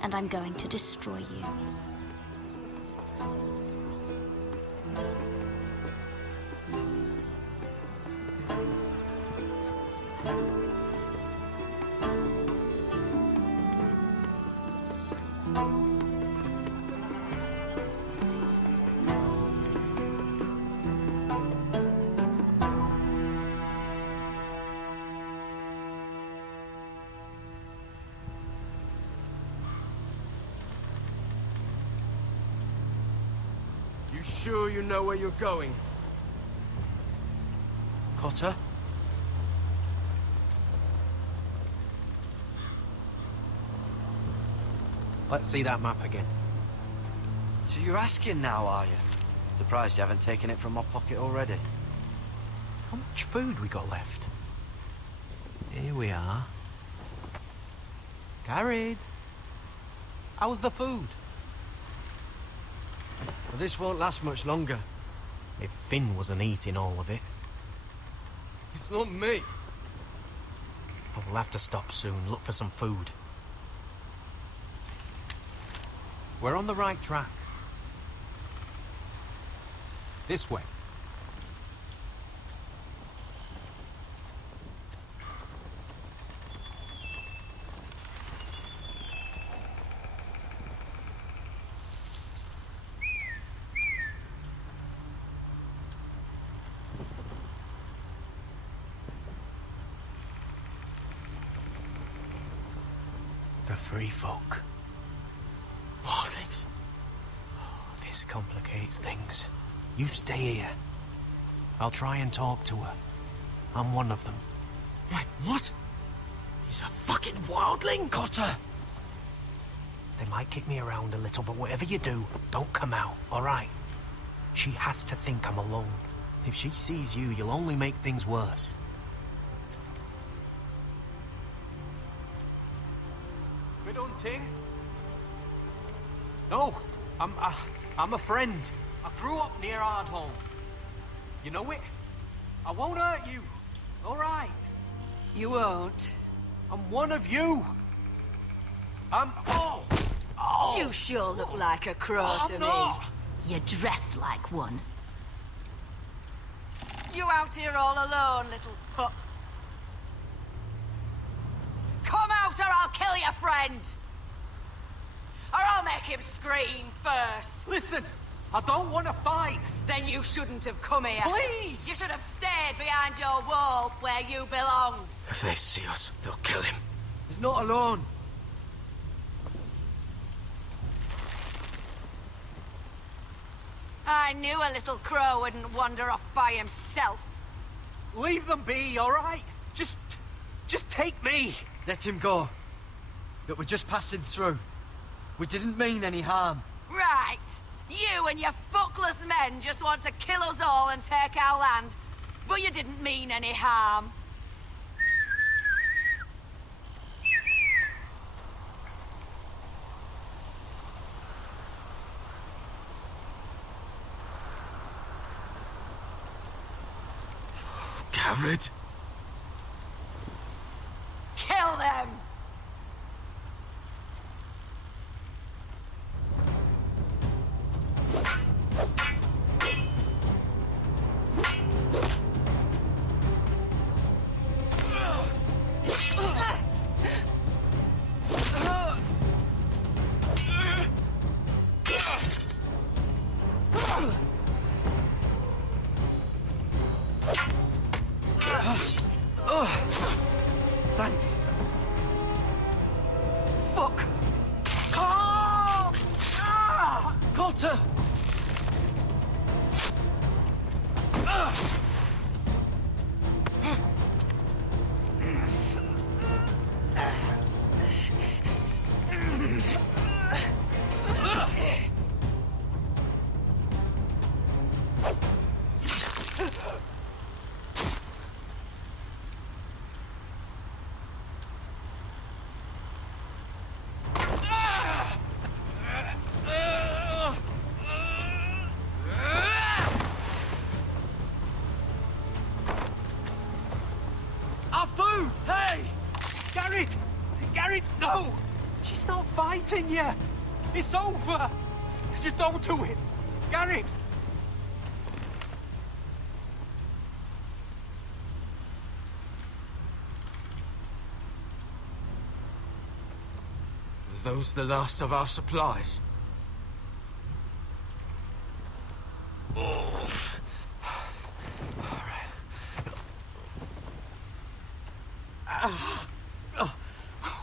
And I'm going to destroy you. You sure you know where you're going? Cotter? Let's see that map again. So you're asking now, are you? Surprised you haven't taken it from my pocket already. How much food we got left? Here we are. Carried. How's the food? Well, this won't last much longer. If Finn wasn't eating all of it. It's not me. But we'll have to stop soon, look for some food. We're on the right track. This way. The free folk. Wildlings. Oh, this complicates things. You stay here. I'll try and talk to her. I'm one of them. Wait, what? He's a fucking wildling? Cotter! They might kick me around a little, but whatever you do, don't come out, alright? She has to think I'm alone. If she sees you, you'll only make things worse. Good hunting? No, I'm a friend. I grew up near Ardhome. You know it? I won't hurt you. All right. You won't. I'm one of you. Oh! You sure look like a crow to me. You're dressed like one. You out here all alone, little pup. Come out or I'll kill your friend. Or I'll make him scream first. Listen, I don't want to fight. Then you shouldn't have come here. Please! You should have stayed behind your wall where you belong. If they see us, they'll kill him. He's not alone. I knew a little crow wouldn't wander off by himself. Leave them be, all right? Just take me. Let him go. Look, we're just passing through. We didn't mean any harm. Right. You and your fuckless men just want to kill us all and take our land. But you didn't mean any harm. Garrett? Kill them! Thanks. Fuck! Oh! Ah! Cotter! Our food! Hey! Garrett! Garrett, no! She's not fighting yet! It's over! Just don't do it! Garrett! Are those the last of our supplies?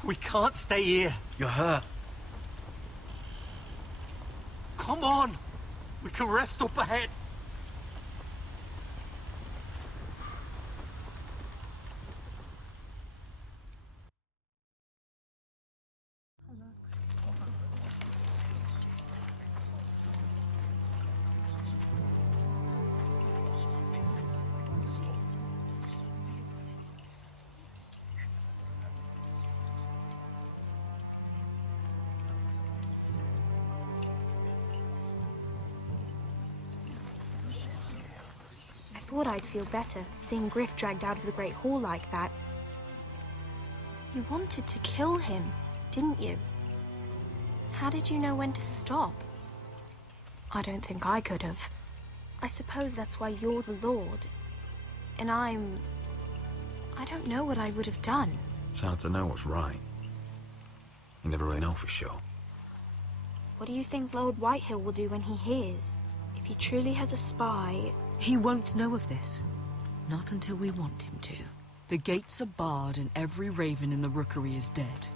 We can't stay here. You're hurt. Come on! We can rest up ahead. I thought I'd feel better, seeing Griff dragged out of the Great Hall like that. You wanted to kill him, didn't you? How did you know when to stop? I don't think I could have. I suppose that's why you're the Lord. And I don't know what I would have done. It's hard to know what's right. You never really know for sure. What do you think Lord Whitehill will do when he hears? If he truly has a spy... He won't know of this. Not until we want him to. The gates are barred and every raven in the rookery is dead.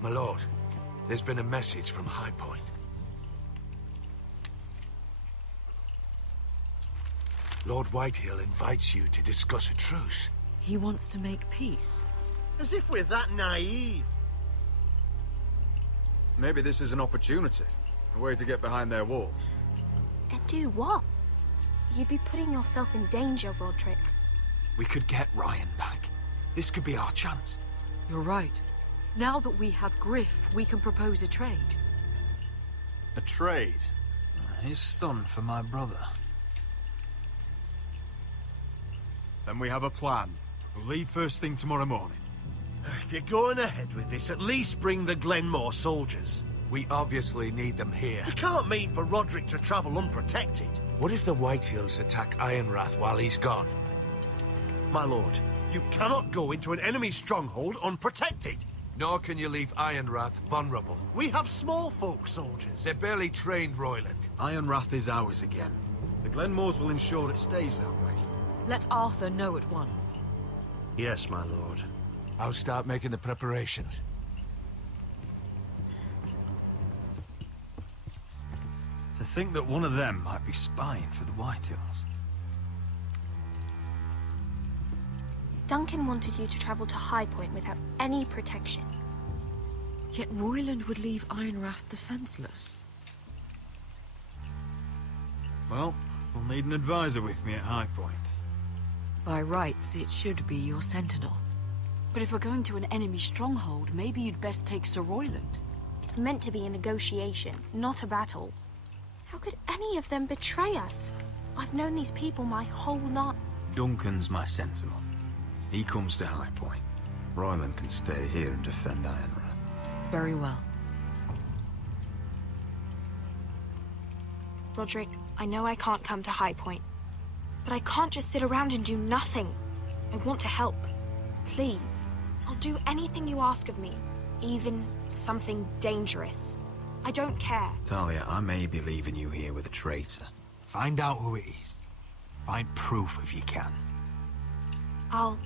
My lord, there's been a message from High Point. Lord Whitehill invites you to discuss a truce. He wants to make peace. As if we're that naive. Maybe this is an opportunity. A way to get behind their walls. And do what? You'd be putting yourself in danger, Roderick. We could get Ryan back. This could be our chance. You're right. Now that we have Griff, we can propose a trade. A trade? His son for my brother. Then we have a plan. We'll leave first thing tomorrow morning. If you're going ahead with this, at least bring the Glenmore soldiers. We obviously need them here. You can't mean for Roderick to travel unprotected. What if the Whitehills attack Ironrath while he's gone? My lord, you cannot go into an enemy stronghold unprotected. Nor can you leave Ironrath vulnerable. We have small folk soldiers. They're barely trained, Royland. Ironrath is ours again. The Glenmores will ensure it stays that way. Let Arthur know at once. Yes, my lord. I'll start making the preparations. To think that one of them might be spying for the Whitehills. Duncan wanted you to travel to High Point without any protection. Yet Royland would leave Ironrath defenseless. Well, we'll need an advisor with me at High Point. By rights, it should be your sentinel. But if we're going to an enemy stronghold, maybe you'd best take Sir Royland. It's meant to be a negotiation, not a battle. How could any of them betray us? I've known these people my whole life. Duncan's my sentinel. He comes to High Point. Royland can stay here and defend Ironrath. Very well. Roderick, I know I can't come to High Point, but I can't just sit around and do nothing. I want to help. Please. I'll do anything you ask of me, even something dangerous. I don't care. Talia, I may be leaving you here with a traitor. Find out who it is. Find proof if you can. I'll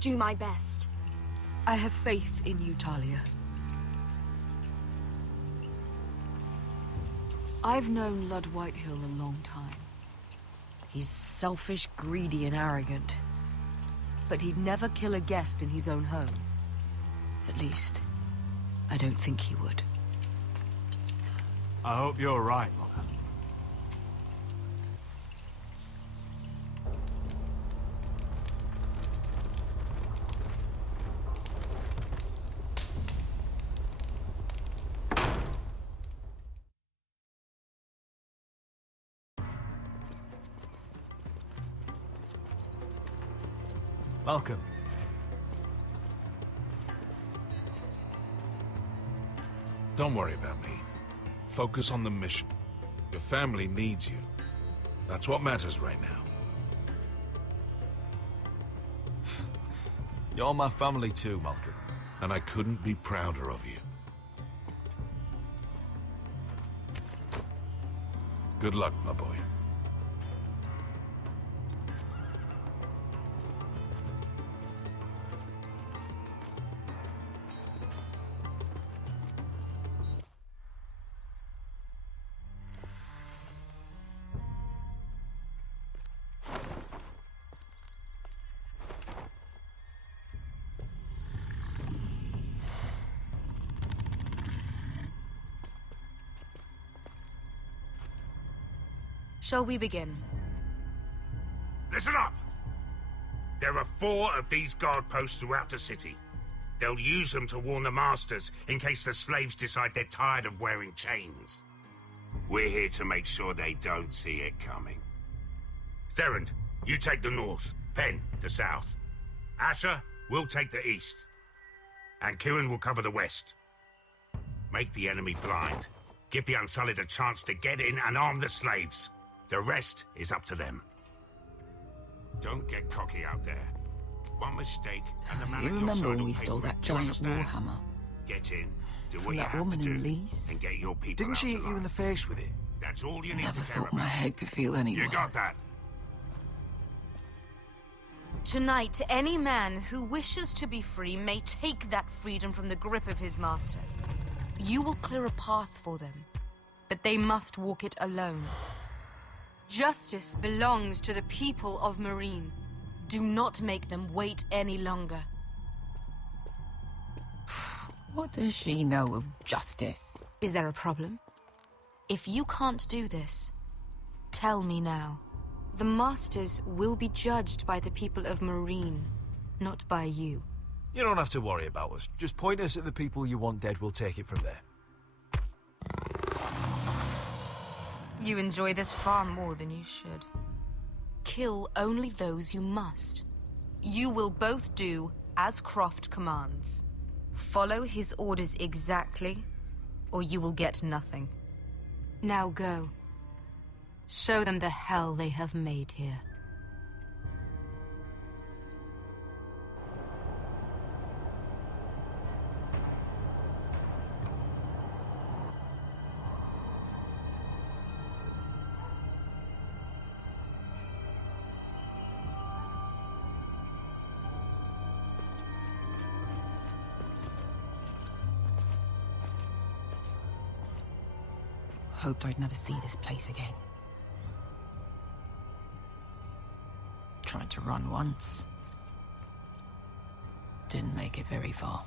do my best. I have faith in you, Talia. I've known Lud Whitehill a long time. He's selfish, greedy, and arrogant. But he'd never kill a guest in his own home. At least, I don't think he would. I hope you're right, Mother. Welcome. Don't worry about me. Focus on the mission. Your family needs you. That's what matters right now. You're my family too, Malcolm. And I couldn't be prouder of you. Good luck, my boy. Shall we begin? Listen up! There are 4 of these guard posts throughout the city. They'll use them to warn the masters in case the slaves decide they're tired of wearing chains. We're here to make sure they don't see it coming. Therend, you take the north. Penn, the south. Asher, we'll take the east. And Kieran will cover the west. Make the enemy blind. Give the Unsullied a chance to get in and arm the slaves. The rest is up to them. Don't get cocky out there. One mistake and the man You at your remember side when will we pay stole for it. that You giant understand? warhammer? Get in, do From what you that have woman to in do, Lease? and get your people Didn't out she hit you in alive. the face with it? That's all you need Never to care thought about. my head could feel any You got worse. that? Tonight, any man who wishes to be free may take that freedom from the grip of his master. You will clear a path for them, but they must walk it alone. Justice belongs to the people of Marine. Do not make them wait any longer. What does she know of justice? Is there a problem? If you can't do this, tell me now. The Masters will be judged by the people of Marine, not by you. You don't have to worry about us. Just point us at the people you want dead, we'll take it from there. You enjoy this far more than you should. Kill only those you must. You will both do as Croft commands. Follow his orders exactly, or you will get nothing. Now go. Show them the hell they have made here. Hoped I'd never see this place again. Tried to run once. Didn't make it very far.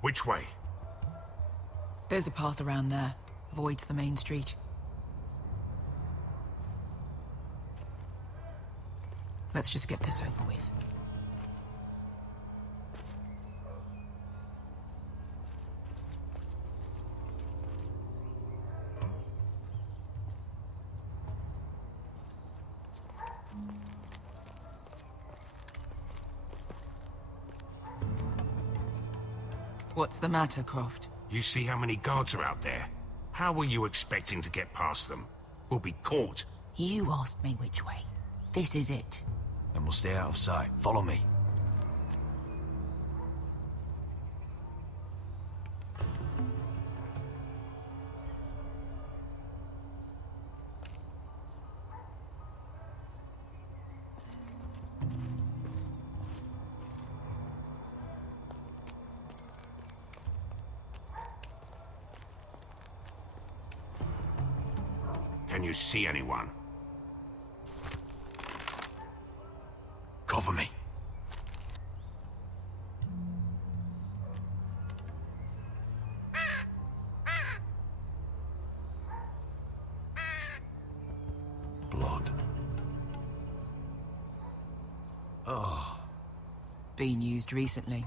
Which way? There's a path around there. Avoids the main street. Let's just get this over with. What's the matter, Croft? You see how many guards are out there? How were you expecting to get past them? We'll be caught. You asked me which way. This is it. Then we'll stay out of sight. Follow me. Can you see anyone? Cover me. Blood. Oh. Been used recently.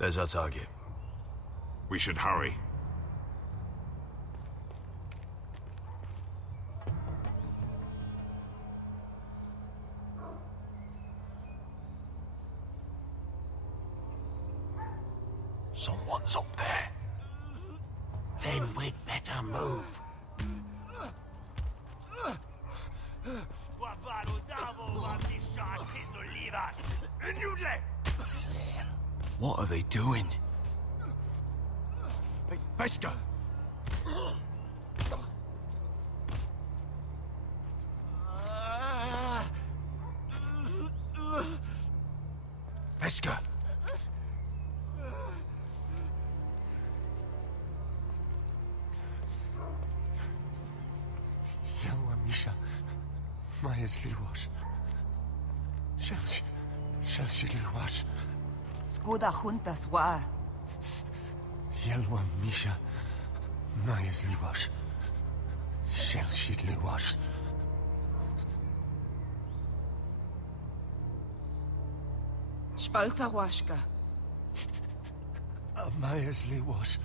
There's our target. We should hurry. Someone's up there. Then we'd better move. What are they doing? Pesca! Pesca! Yelwa Misha, Maya's Liwash. Shall she Liwash? Skuda juntas wa. Yelwa Misha, Maya's Liwash. Shall she Liwash? Spalsa washka. Maya's Liwash.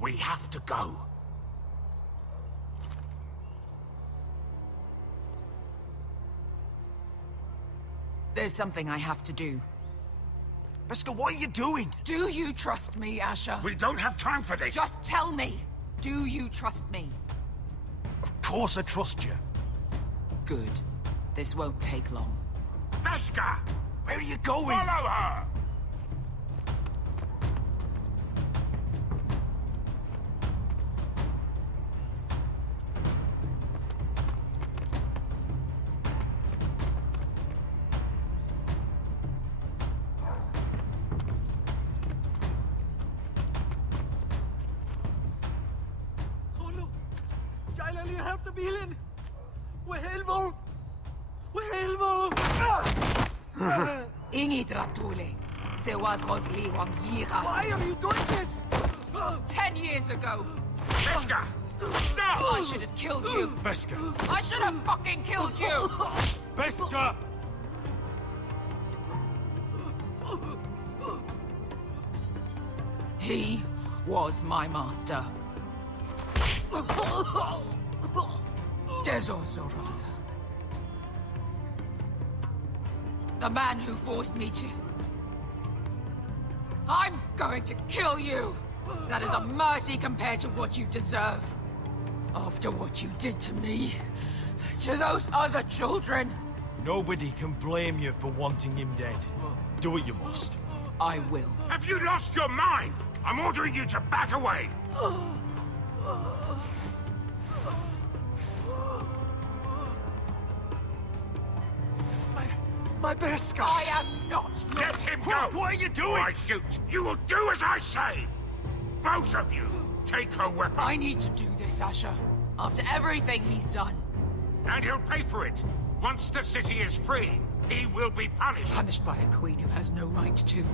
We have to go. There's something I have to do. Pesca, what are you doing? Do you trust me, Asher? We don't have time for this. Just tell me. Do you trust me? Of course I trust you. Good. This won't take long. Pesca! Where are you going? Follow her! Ingidratule. Se was Rosli Wang Yiras. Why are you doing this? 10 years ago. Pesca! Stop! I should have killed you. Pesca! I should have fucking killed you. Pesca! He was my master. Dezozoraza. The man who forced me to... I'm going to kill you! That is a mercy compared to what you deserve. After what you did to me, to those other children. Nobody can blame you for wanting him dead. Do what you must. I will. Have you lost your mind? I'm ordering you to back away. My Beskar! I am not. Let him go! What are you doing? Or I shoot! You will do as I say! Both of you, take her weapon. I need to do this, Asher. After everything he's done. And he'll pay for it. Once the city is free, he will be punished. Punished by a queen who has no right to.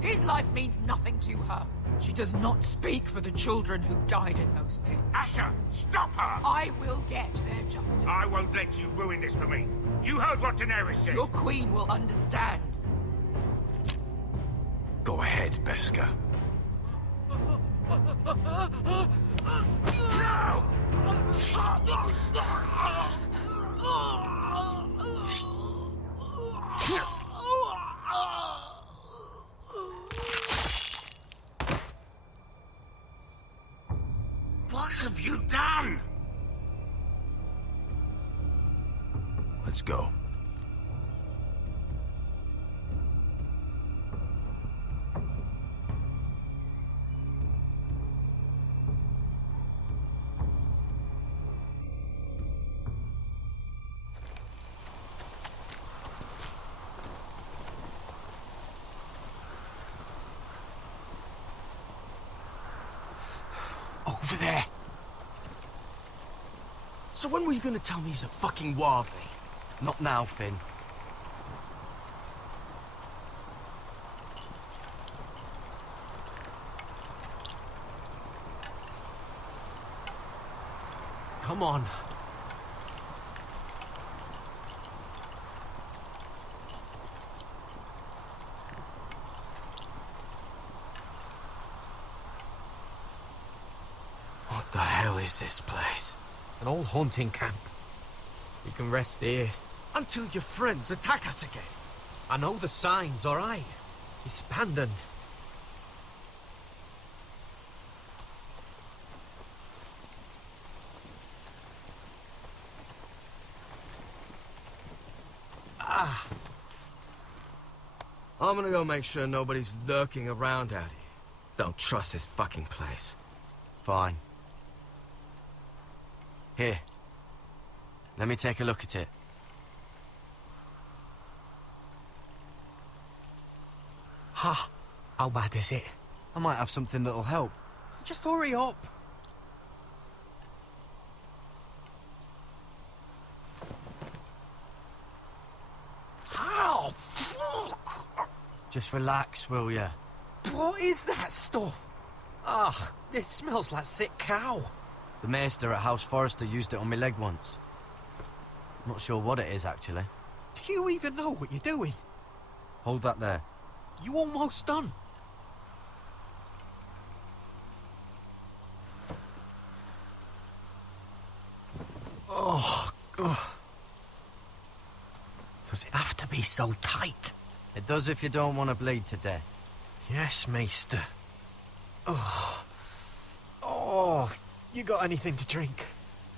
His life means nothing to her. She does not speak for the children who died in those pits. Asher, stop her! I will get their justice. I won't let you ruin this for me. You heard what Daenerys said. Your queen will understand. Go ahead, Beskar. What have you done? Let's go. Over there. So when were you gonna tell me he's a fucking wildling? Not now, Finn. Come on. What the hell is this place? An old hunting camp. You can rest here. Until your friends attack us again. I know the signs, all right. It's abandoned. I'm gonna go make sure nobody's lurking around out here. Don't trust this fucking place. Fine. Here. Let me take a look at it. Ha! How bad is it? I might have something that'll help. Just hurry up. How? Fuck! Just relax, will ya? What is that stuff? Ah, it smells like sick cow. The maester at House Forrester used it on my leg once. Not sure what it is, actually. Do you even know what you're doing? Hold that there. You almost done. Oh, God. Does it have to be so tight? It does if you don't want to bleed to death. Yes, Maester. Oh. Oh, you got anything to drink?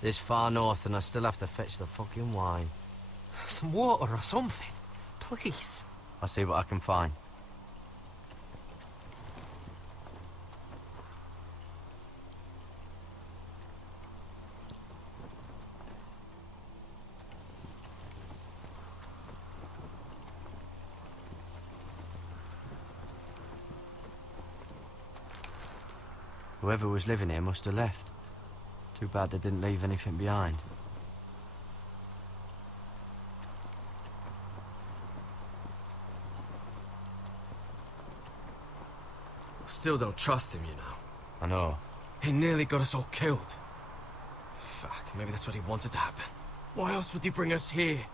This far north and I still have to fetch the fucking wine. Some water or something, please. I'll see what I can find. Whoever was living here must have left. Too bad they didn't leave anything behind. Still don't trust him, you know. I know. He nearly got us all killed. Fuck, maybe that's what he wanted to happen. Why else would he bring us here?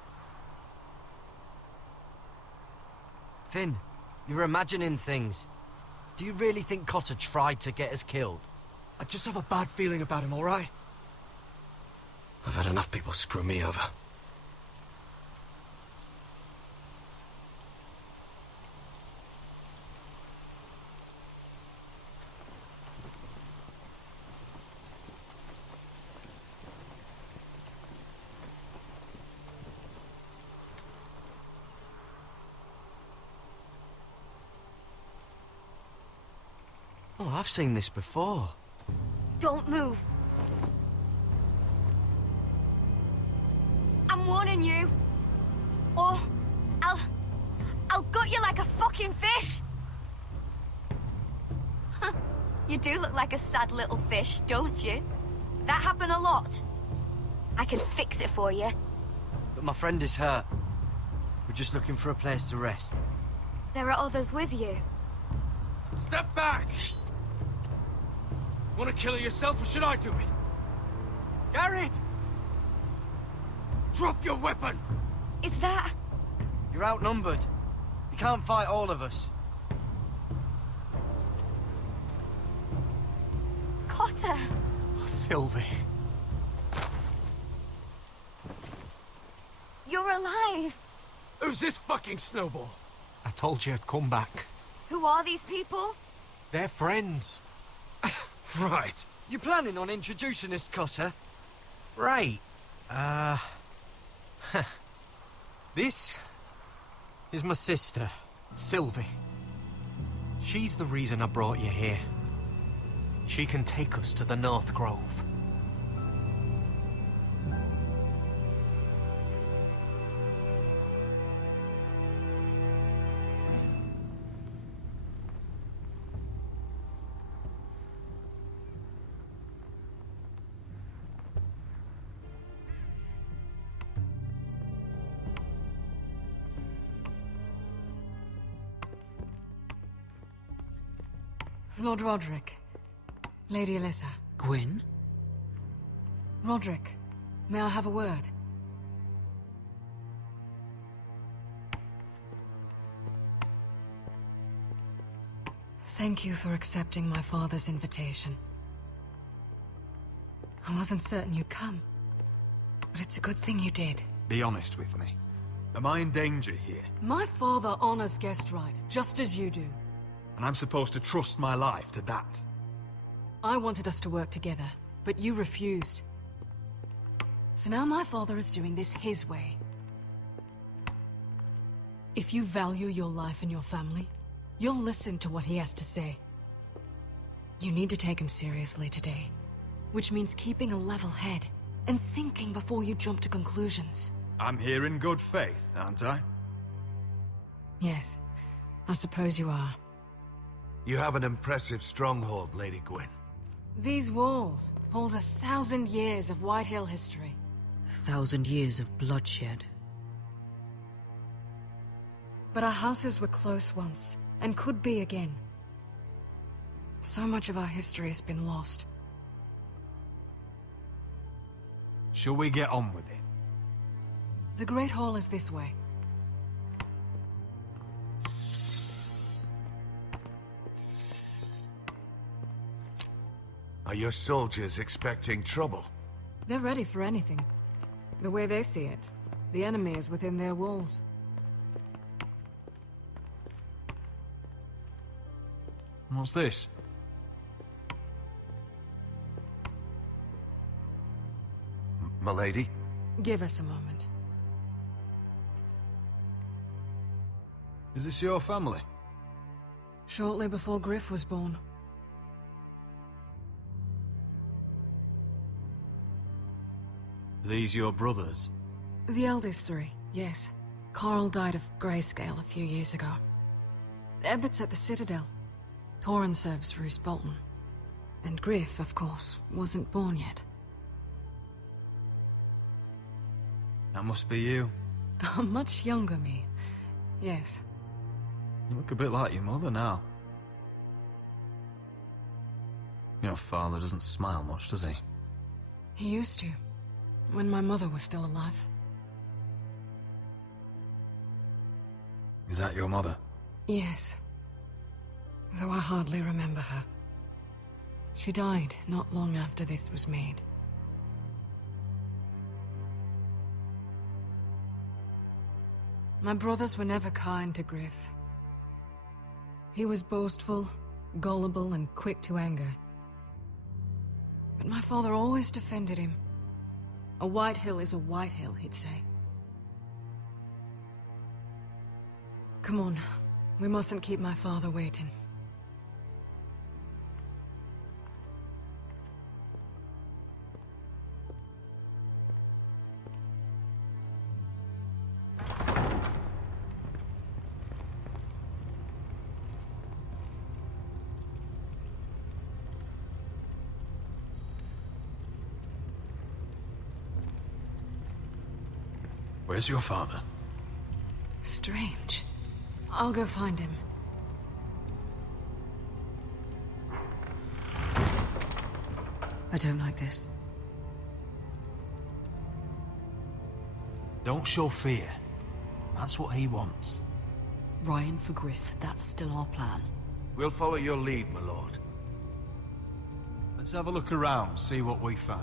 Finn, you're imagining things. Do you really think Cotter tried to get us killed? I just have a bad feeling about him, all right? I've had enough people screw me over. I've seen this before. Don't move. I'm warning you. Or I'll gut you like a fucking fish. You do look like a sad little fish, don't you? That happen a lot. I can fix it for you. But my friend is hurt. We're just looking for a place to rest. There are others with you. Step back! Want to kill her yourself, or should I do it? Garrett! Drop your weapon! Is that... You're outnumbered. You can't fight all of us. Cotter! Sylvie. You're alive! Who's this fucking snowball? I told you I'd come back. Who are these people? They're friends. Right. You planning on introducing us, Cotter? Right. This is my sister, Sylvie. She's the reason I brought you here. She can take us to the North Grove. Lord Roderick. Lady Alyssa. Gwyn? Roderick, may I have a word? Thank you for accepting my father's invitation. I wasn't certain you'd come, but it's a good thing you did. Be honest with me. Am I in danger here? My father honors guest right, just as you do. And I'm supposed to trust my life to that? I wanted us to work together, but you refused. So now my father is doing this his way. If you value your life and your family, you'll listen to what he has to say. You need to take him seriously today, which means keeping a level head and thinking before you jump to conclusions. I'm here in good faith, aren't I? Yes, I suppose you are. You have an impressive stronghold, Lady Gwyn. These walls hold 1,000 years of White Hill history. 1,000 years of bloodshed. But our houses were close once, and could be again. So much of our history has been lost. Shall we get on with it? The Great Hall is this way. Are your soldiers expecting trouble? They're ready for anything. The way they see it, the enemy is within their walls. What's this? Milady? Give us a moment. Is this your family? Shortly before Griff was born. These your brothers? The eldest three, yes. Carl died of grayscale a few years ago. Ebbert's at the Citadel. Torrin serves Roose Bolton. And Griff, of course, wasn't born yet. That must be you. A much younger me. Yes. You look a bit like your mother now. Your father doesn't smile much, does he? He used to, when my mother was still alive. Is that your mother? Yes. Though I hardly remember her. She died not long after this was made. My brothers were never kind to Griff. He was boastful, gullible, and quick to anger. But my father always defended him. A White Hill is a White Hill, he'd say. Come on, we mustn't keep my father waiting. Where's your father? Strange. I'll go find him. I don't like this. Don't show fear. That's what he wants. Ryan for Griff, that's still our plan. We'll follow your lead, my lord. Let's have a look around, see what we find.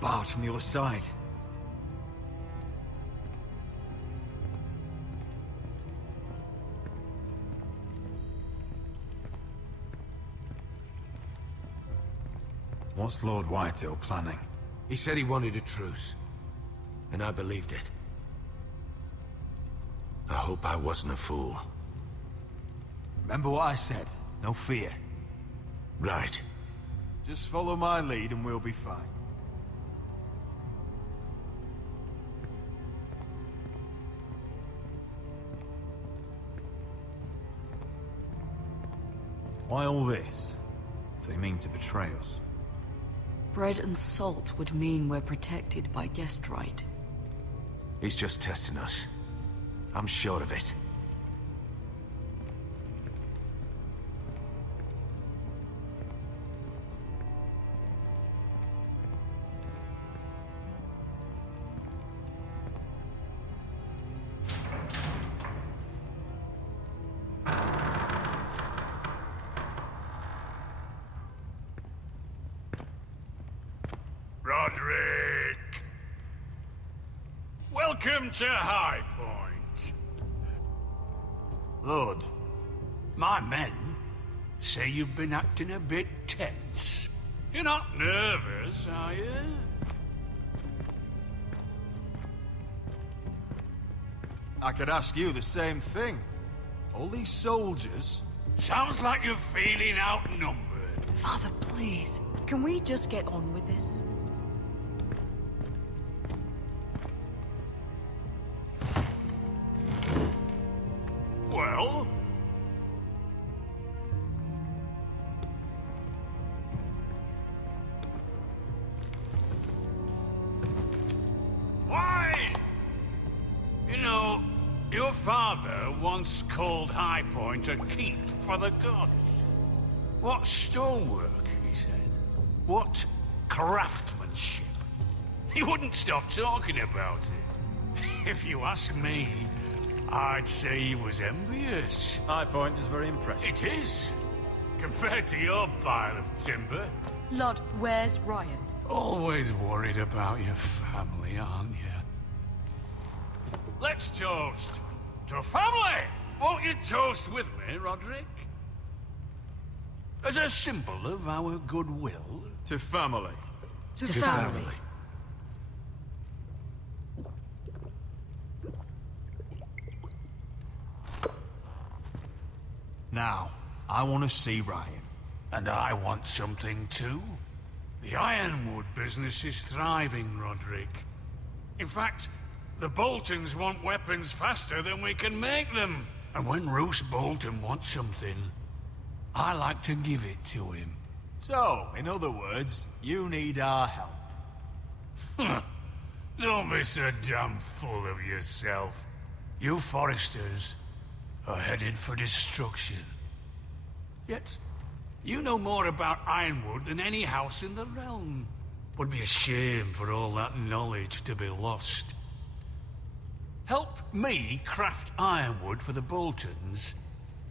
Barred from the other side. What's Lord Whitehill planning? He said he wanted a truce, and I believed it. I hope I wasn't a fool. Remember what I said, no fear. Right. Just follow my lead and we'll be fine. Why all this? If they mean to betray us. Bread and salt would mean we're protected by guest right. He's just testing us. I'm sure of it. Roderick! Welcome to High Point. Lord, my men say you've been acting a bit tense. You're not nervous, are you? I could ask you the same thing. All these soldiers... Sounds like you're feeling outnumbered. Father, please. Can we just get on with this? Well? Why? You know, your father once called High Point a keep for the gods. What stonework, he said. What craftsmanship. He wouldn't stop talking about it. If you ask me, I'd say he was envious. High Point is very impressive. It is. Compared to your pile of timber. Lord, where's Ryan? Always worried about your family, aren't you? Let's toast to family! Won't you toast with me, Roderick? As a symbol of our goodwill. To family. To family. Now, I want to see Ryan. And I want something too. The ironwood business is thriving, Roderick. In fact, the Boltons want weapons faster than we can make them. And when Roose Bolton wants something, I like to give it to him. So, in other words, you need our help. Don't be so damn full of yourself. You Foresters are headed for destruction. Yet, you know more about Ironwood than any house in the realm. Would be a shame for all that knowledge to be lost. Help me craft ironwood for the Boltons,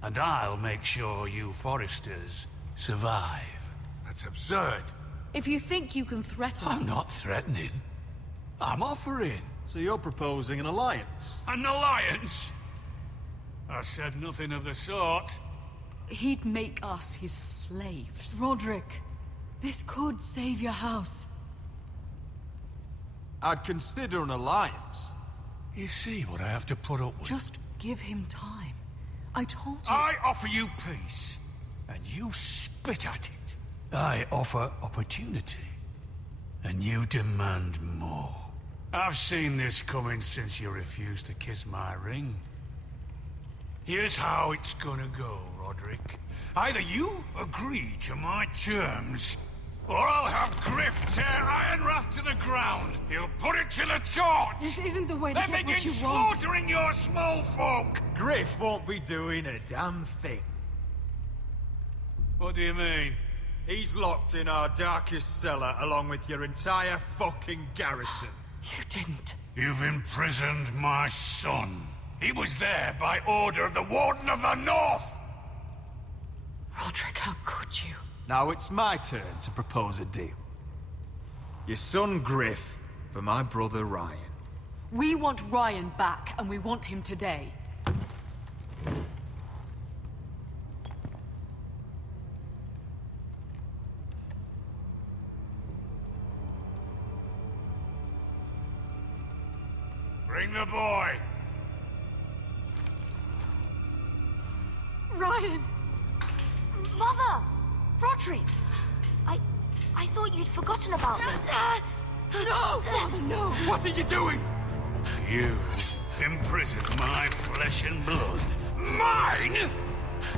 and I'll make sure you Foresters survive. That's absurd. If you think you can threaten I'm us... not threatening. I'm offering. So you're proposing an alliance? An alliance? I said nothing of the sort. He'd make us his slaves. Roderick, this could save your house. I'd consider an alliance. You see what I have to put up with? Just give him time. I told you... I offer you peace, and you spit at it. I offer opportunity, and you demand more. I've seen this coming since you refused to kiss my ring. Here's how it's gonna go, Roderick. Either you agree to my terms, or I'll have Griff tear Ironrath to the ground. He'll put it to the torch. This isn't the way to Then get what begin you want. slaughtering your small folk. Griff won't be doing a damn thing. What do you mean? He's locked in our darkest cellar along with your entire fucking garrison. You didn't. You've imprisoned my son. He was there by order of the Warden of the North. Roderick, how could you? Now it's my turn to propose a deal. Your son Griff for my brother Ryan. We want Ryan back, and we want him today. Bring the boy. Ryan! Mother! Roderick! I thought you'd forgotten about me. No, Father, no! What are you doing? You imprison my flesh and blood. Mine?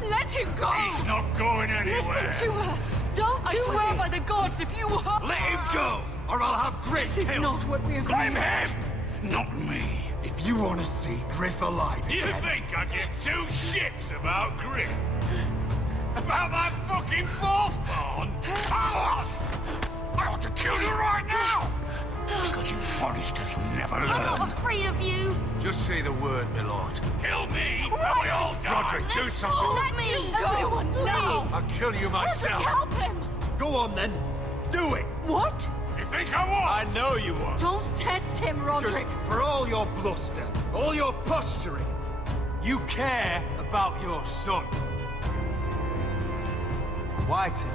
Let him go! He's not going anywhere. Listen to her! Don't I do swear her by this. the gods if you are... Let him go, or I'll have Griff This is killed. not what we agreed. Blame him, not me. If you want to see Griff alive You again... think I give two shits about Griff? About my fucking fourth born? I ought to kill you right now! Because you Foresters never learn. I'm not afraid of you. Just say the word, my lord. Kill me, and we all die. Roderick, do something. Let me go. Everyone, please! I'll kill you Roderick, myself. help him! Go on then. Do it. What? You think I won't? I know you won't. Don't test him, Roderick! Just for all your bluster, all your posturing, you care about your son. Whitehill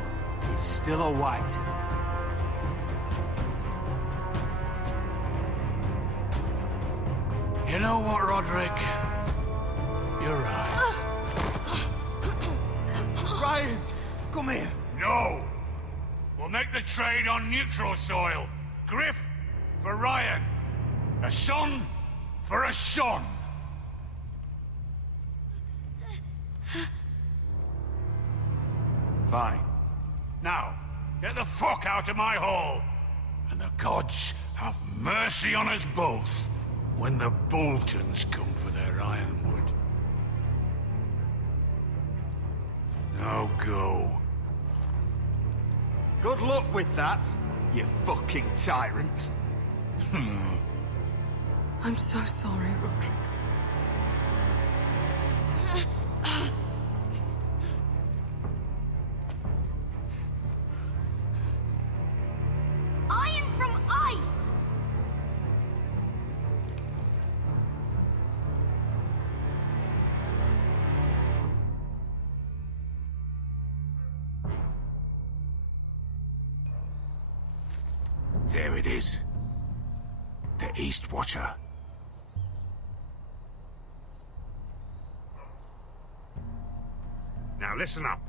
is still a Whitehill. You know what, Roderick? You're right. Ryan, come here. No! We'll make the trade on neutral soil. Griff for Ryan. A son for a son. Fine. Now, get the fuck out of my hall. And the gods have mercy on us both when the Boltons come for their ironwood. Now go. Good luck with that, you fucking tyrant. I'm so sorry, Roderick. Iron from ice! There it is. The East Watcher. Now listen up.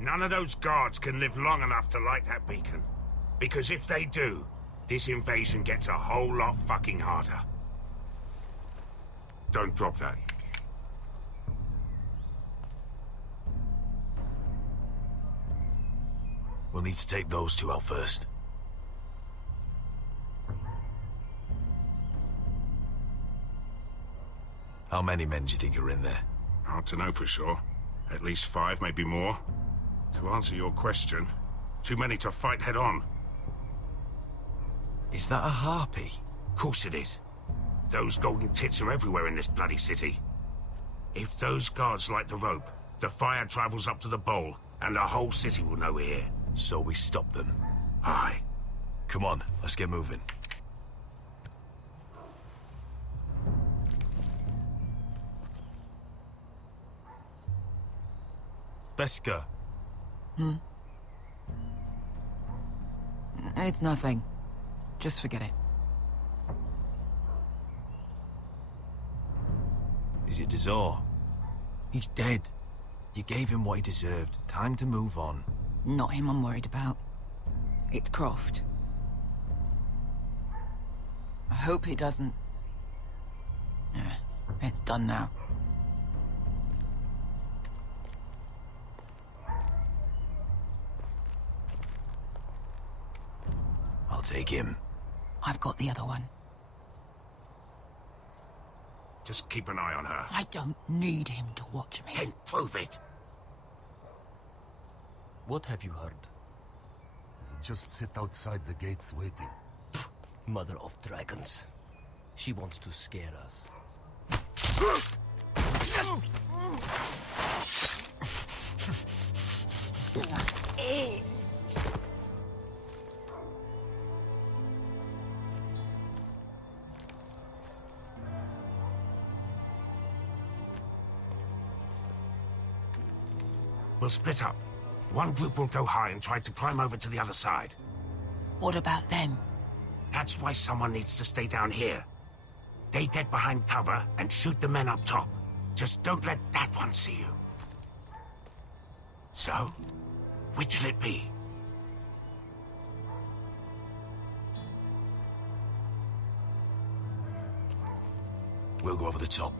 None of those guards can live long enough to light that beacon. Because if they do, this invasion gets a whole lot fucking harder. Don't drop that. We'll need to take those two out first. How many men do you think are in there? Hard to know for sure. At least 5, maybe more. To answer your question, too many to fight head on. Is that a harpy? Of course it is. Those golden tits are everywhere in this bloody city. If those guards light the rope, the fire travels up to the bowl, and the whole city will know we're here. So we stop them. Aye. Come on, let's get moving. Beska. It's nothing. Just forget it. Is it Dazor? He's dead. You gave him what he deserved. Time to move on. Not him I'm worried about. It's Croft. I hope he doesn't... Yeah, it's done now. take him. I've got the other one. Just keep an eye on her. I don't need him to watch me. Then prove it. What have you heard? Just sit outside the gates waiting. Mother of dragons. She wants to scare us. We'll split up. One group will go high and try to climb over to the other side. What about them? That's why someone needs to stay down here. They get behind cover and shoot the men up top. Just don't let that one see you. So, which'll it be? We'll go over the top.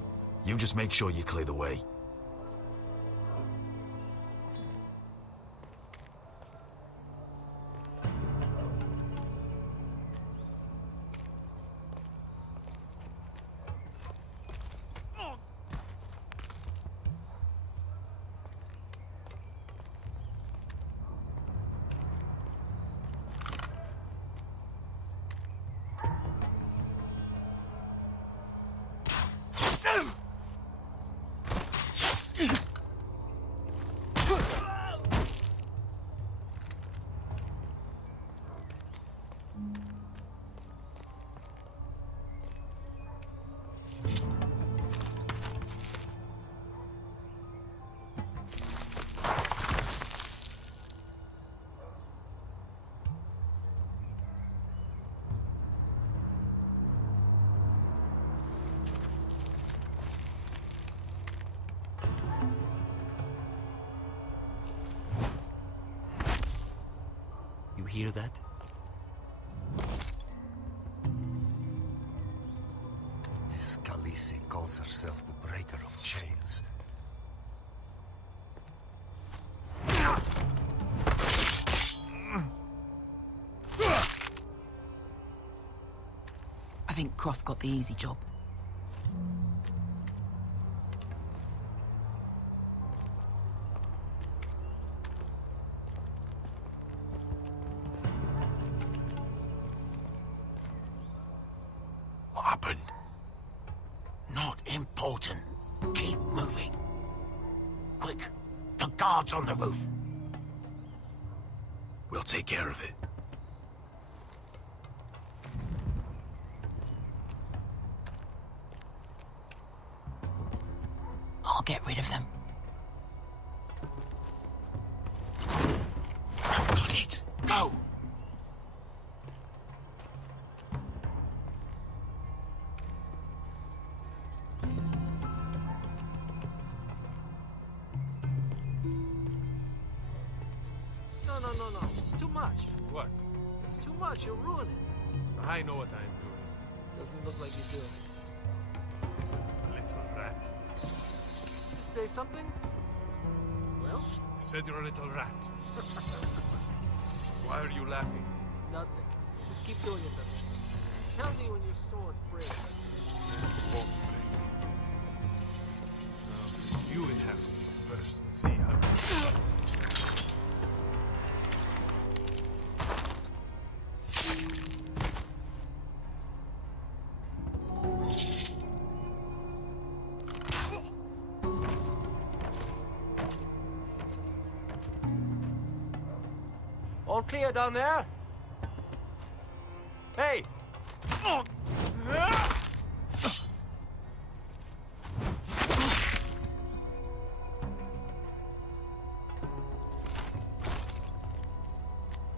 You just make sure you clear the way. You hear that? This Khaleesi calls herself the Breaker of Chains. I think Croft got the easy job. What happened? Not important. Keep moving. Quick, the guards on the roof. We'll take care of it. I'll get rid of them. I've got it. Go! No. It's too much. What? It's too much. You'll ruin it. I know what I'm doing. Doesn't look like you do. Little rat. Say something? Well? I said you're a little rat. Why are you laughing? Nothing. Just keep doing it then. Tell me when your sword breaks. It won't break. Now, you inhabit first. See how. All clear down there? Hey!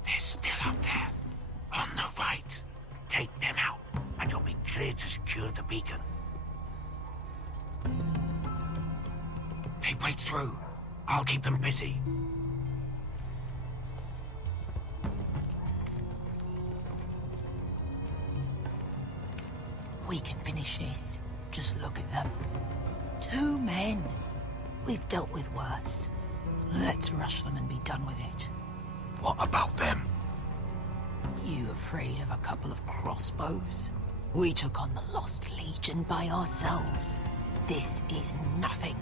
They're still up there. On the right. Take them out, and you'll be clear to secure the beacon. They break through. I'll keep them busy. We can finish this. Just look at them. 2 men. We've dealt with worse. Let's rush them and be done with it. What about them? You afraid of a couple of crossbows? We took on the Lost Legion by ourselves. This is nothing.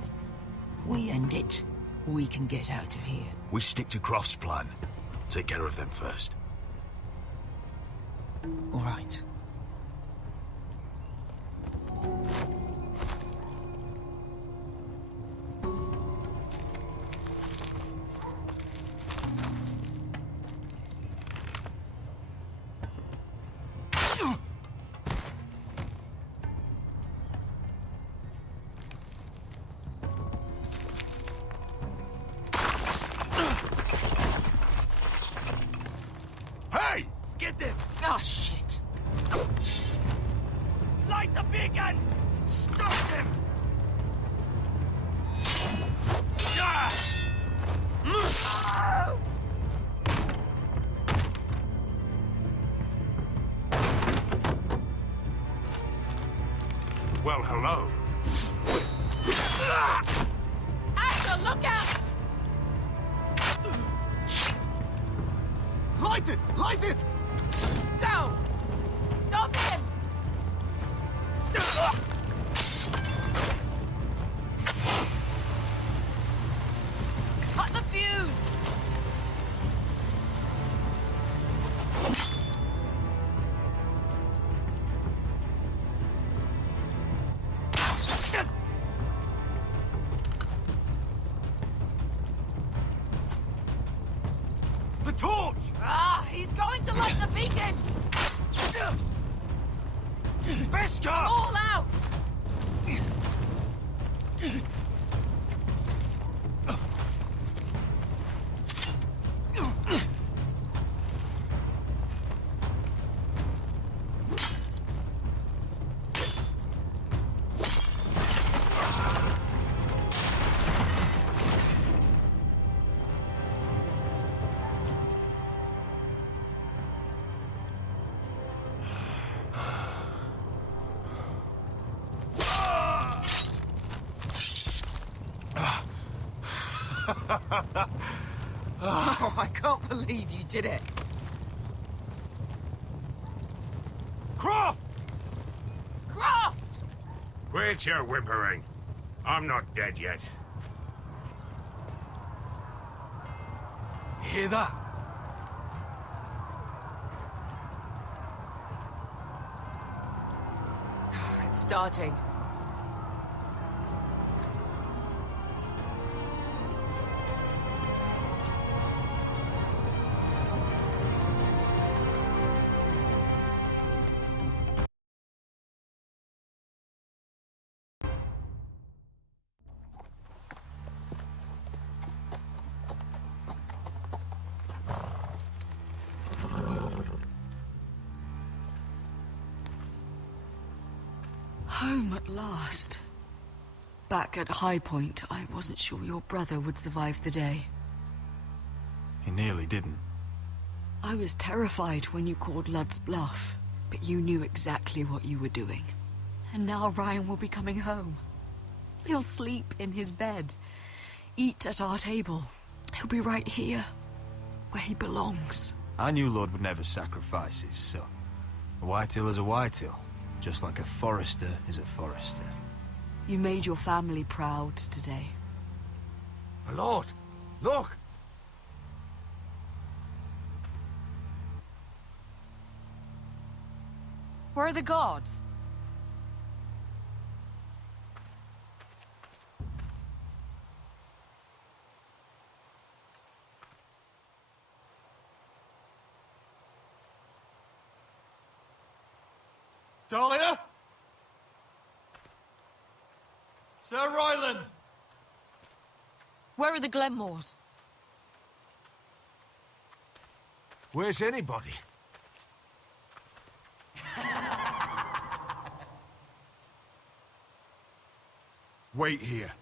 We end it, we can get out of here. We stick to Croft's plan. Take care of them first. All right. Get them! Ah, shit. Light the beacon! Stop them! Well, hello. Asher, look out! Light it! Light it! Go! Stop him! Cut the fuse! The torch! Ah, he's going to light the beacon! Beskar! All out! Oh, I can't believe you did it. Croft! Croft! Quit your whimpering. I'm not dead yet. You hear that? It's starting. Home at last. Back at High Point, I wasn't sure your brother would survive the day. He nearly didn't. I was terrified when you called Ludd's bluff, but you knew exactly what you were doing. And now Ryan will be coming home. He'll sleep in his bed, eat at our table. He'll be right here, where he belongs. I knew Lord would never sacrifice his son. A Whitehill is a Whitehill, just like a Forester is a Forester. You made your family proud today. My lord, look! Where are the guards? Dahlia? Sir Ryland! Where are the Glenmores? Where's anybody? Wait here.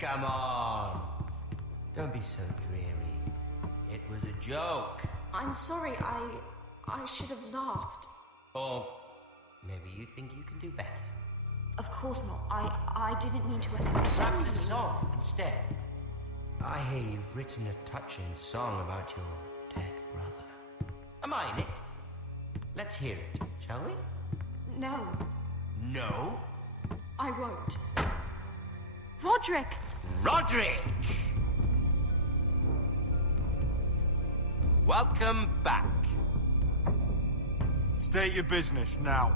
Come on. Don't be so dreary. It was a joke. I'm sorry, I should have laughed. Or maybe you think you can do better. Of course not. I didn't mean to offend Perhaps a you. song instead. I hear you've written a touching song about your dead brother. Am I in it? Let's hear it, shall we? No, No? I won't. Roderick! Roderick! Welcome back. State your business now.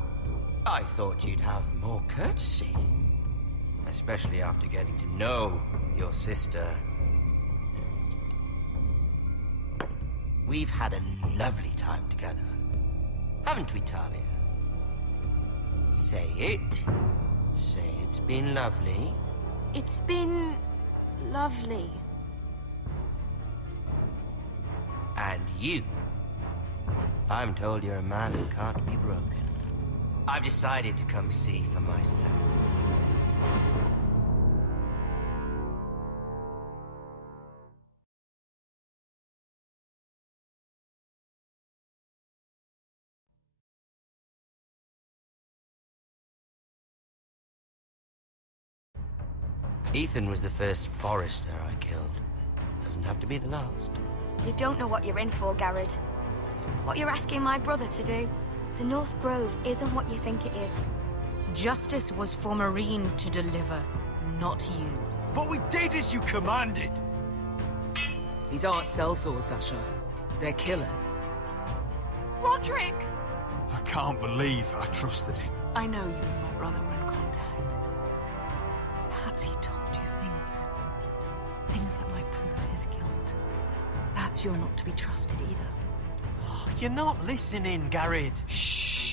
I thought you'd have more courtesy. Especially after getting to know your sister. We've had a lovely time together. Haven't we, Talia? Say it. Say it's been lovely. It's been lovely. And you? I'm told you're a man who can't be broken. I've decided to come see for myself. Ethan was the first Forrester I killed. Doesn't have to be the last. You don't know what you're in for, Garrett. What you're asking my brother to do. The North Grove isn't what you think it is. Justice was for Marine to deliver, not you. But we did as you commanded! These aren't sellswords, Asher. They're killers. Roderick! I can't believe I trusted him. I know you and my brother were in contact. Perhaps he told you things. Things that might prove his guilt. Perhaps you're not to be trusted either. You're not listening, Garrett. Shh.